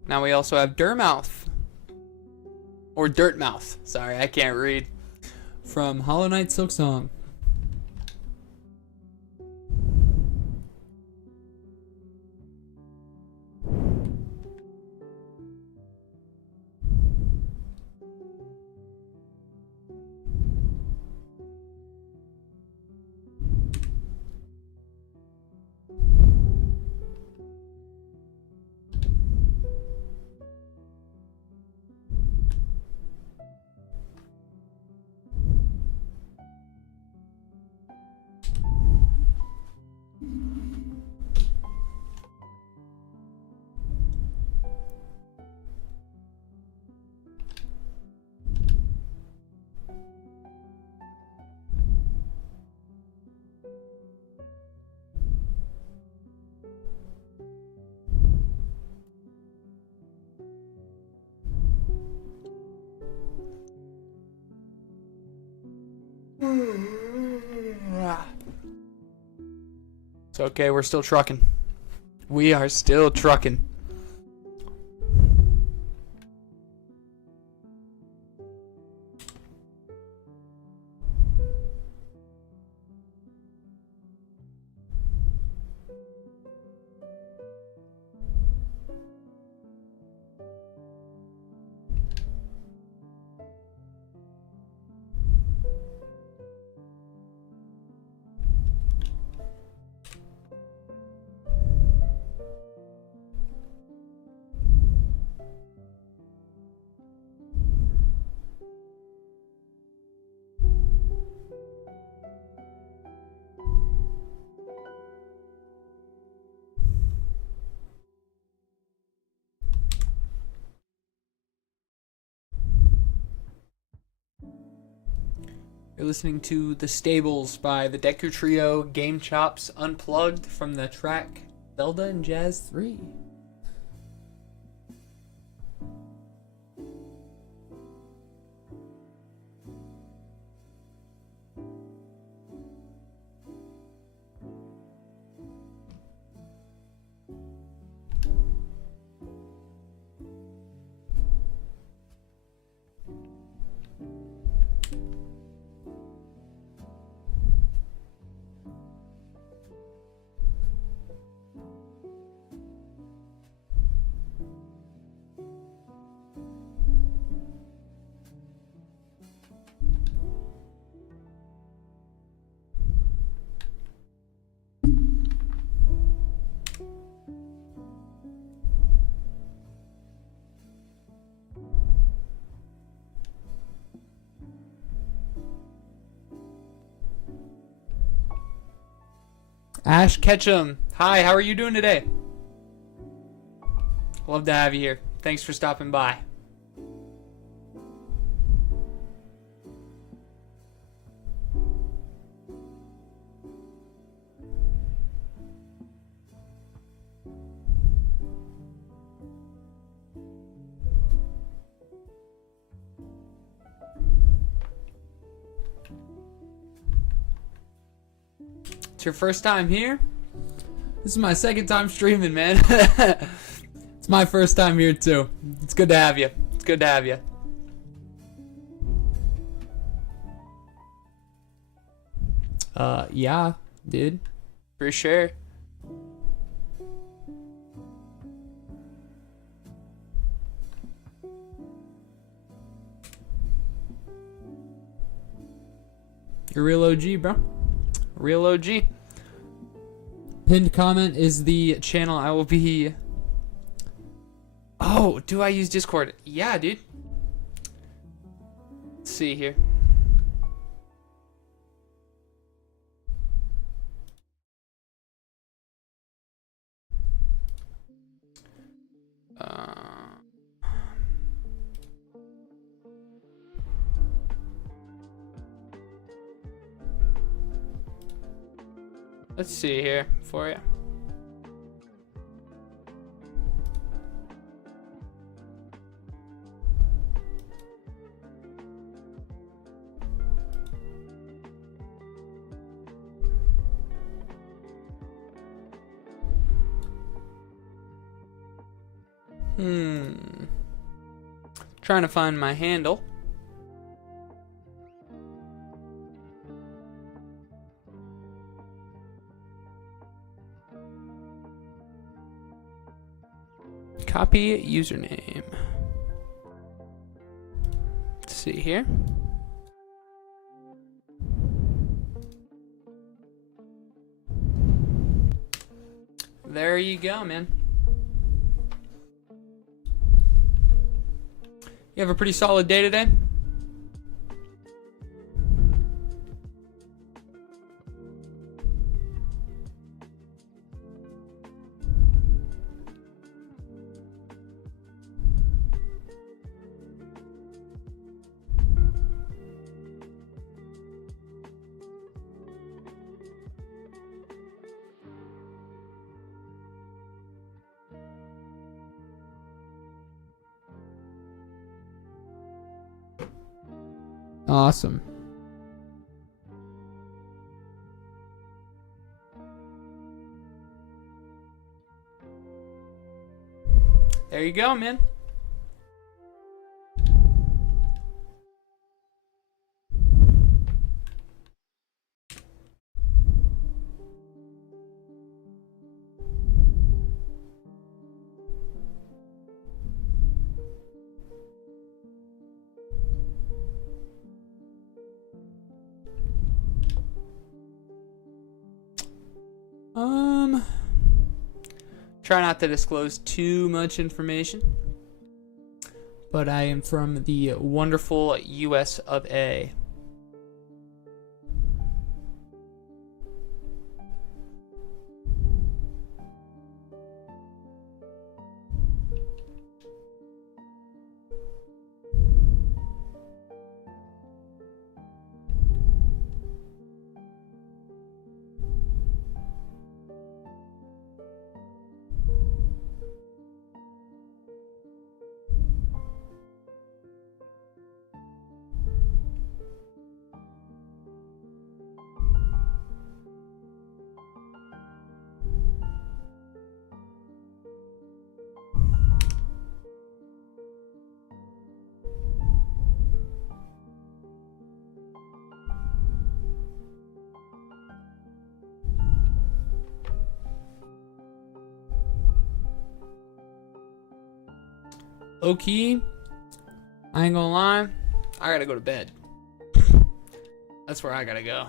Now we also have Durmouth. Or Dirtmouth. Sorry, I can't read. From Hollow Knight Silksong. It's okay, we're still trucking. We are still trucking. You're listening to The Stables by the Deku Trio, Game Chops Unplugged from the track Zelda and Jazz 3. Ash Ketchum, hi, how are you doing today? Love to have you here. Thanks for stopping by. It's your first time here? This is my second time streaming, man. It's my first time here too. It's good to have you. It's good to have you. Yeah, dude. For sure. You're real OG, bro. Real OG. Pinned comment is the channel I will be... Oh, do I use Discord? Yeah, dude. Let's see here. Let's see here for you. Trying to find my handle. Copy username. Let's see here. There you go, man. You have a pretty solid day today? Awesome. There you go, man. Try not to disclose too much information, but I am from the wonderful US of A. Low-key, I ain't gonna lie, I gotta go to bed. That's where I gotta go.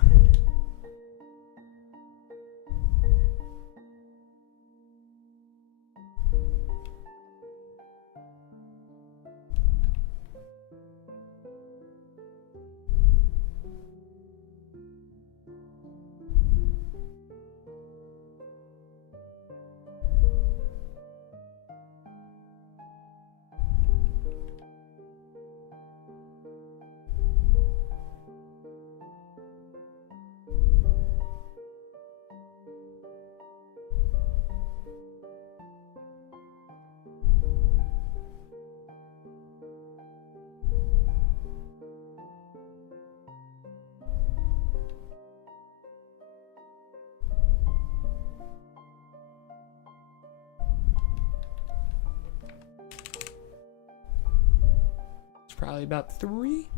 Probably about 3.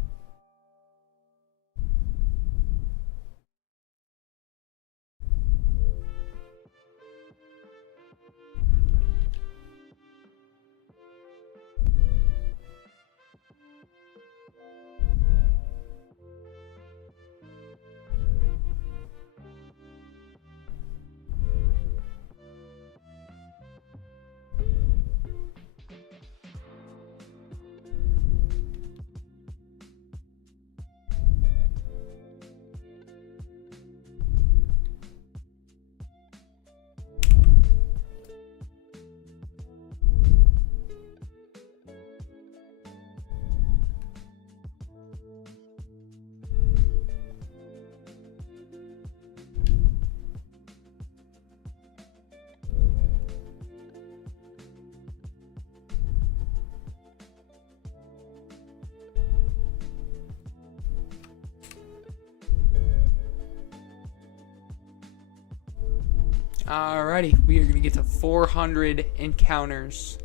Alrighty, we are going to get to 400 encounters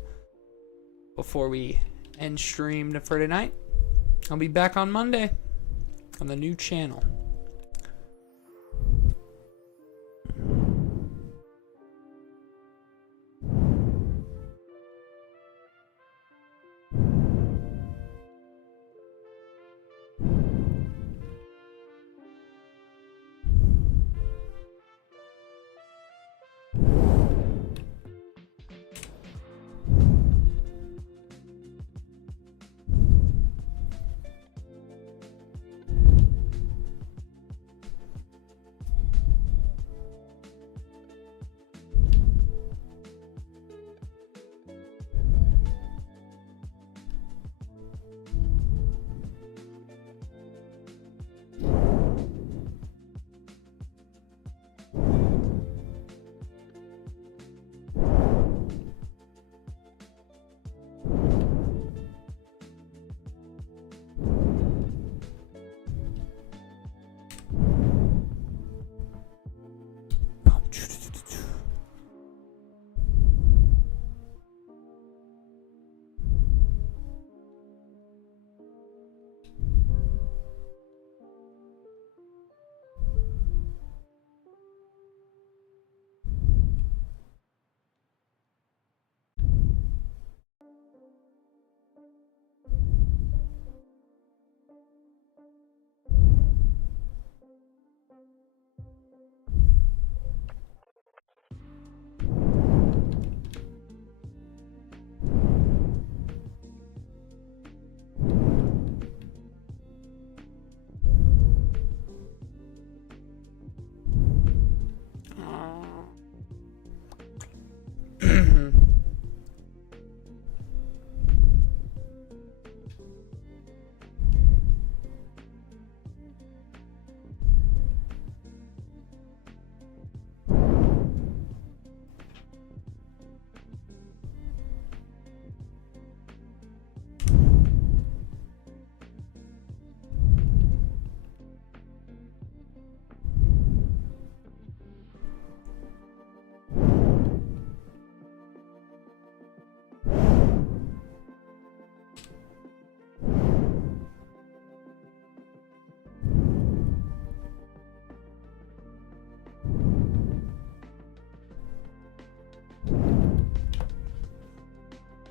before we end stream for tonight. I'll be back on Monday on the new channel.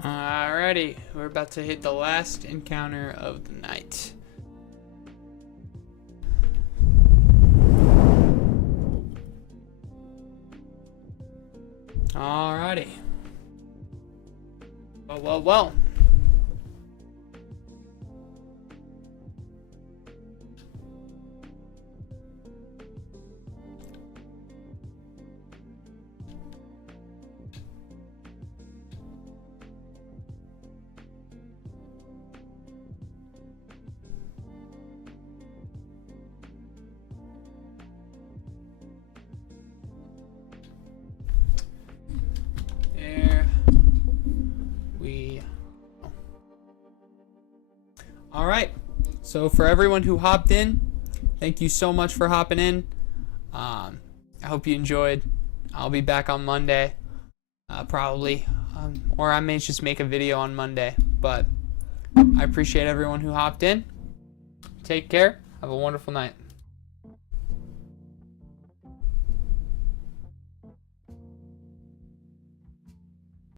Alrighty, we're about to hit the last encounter of the night. Alrighty. Well. All right, so for everyone who hopped in, thank you so much for hopping in. I hope you enjoyed. I'll be back on Monday, probably, or I may just make a video on Monday, but I appreciate everyone who hopped in. Take care. Have a wonderful night.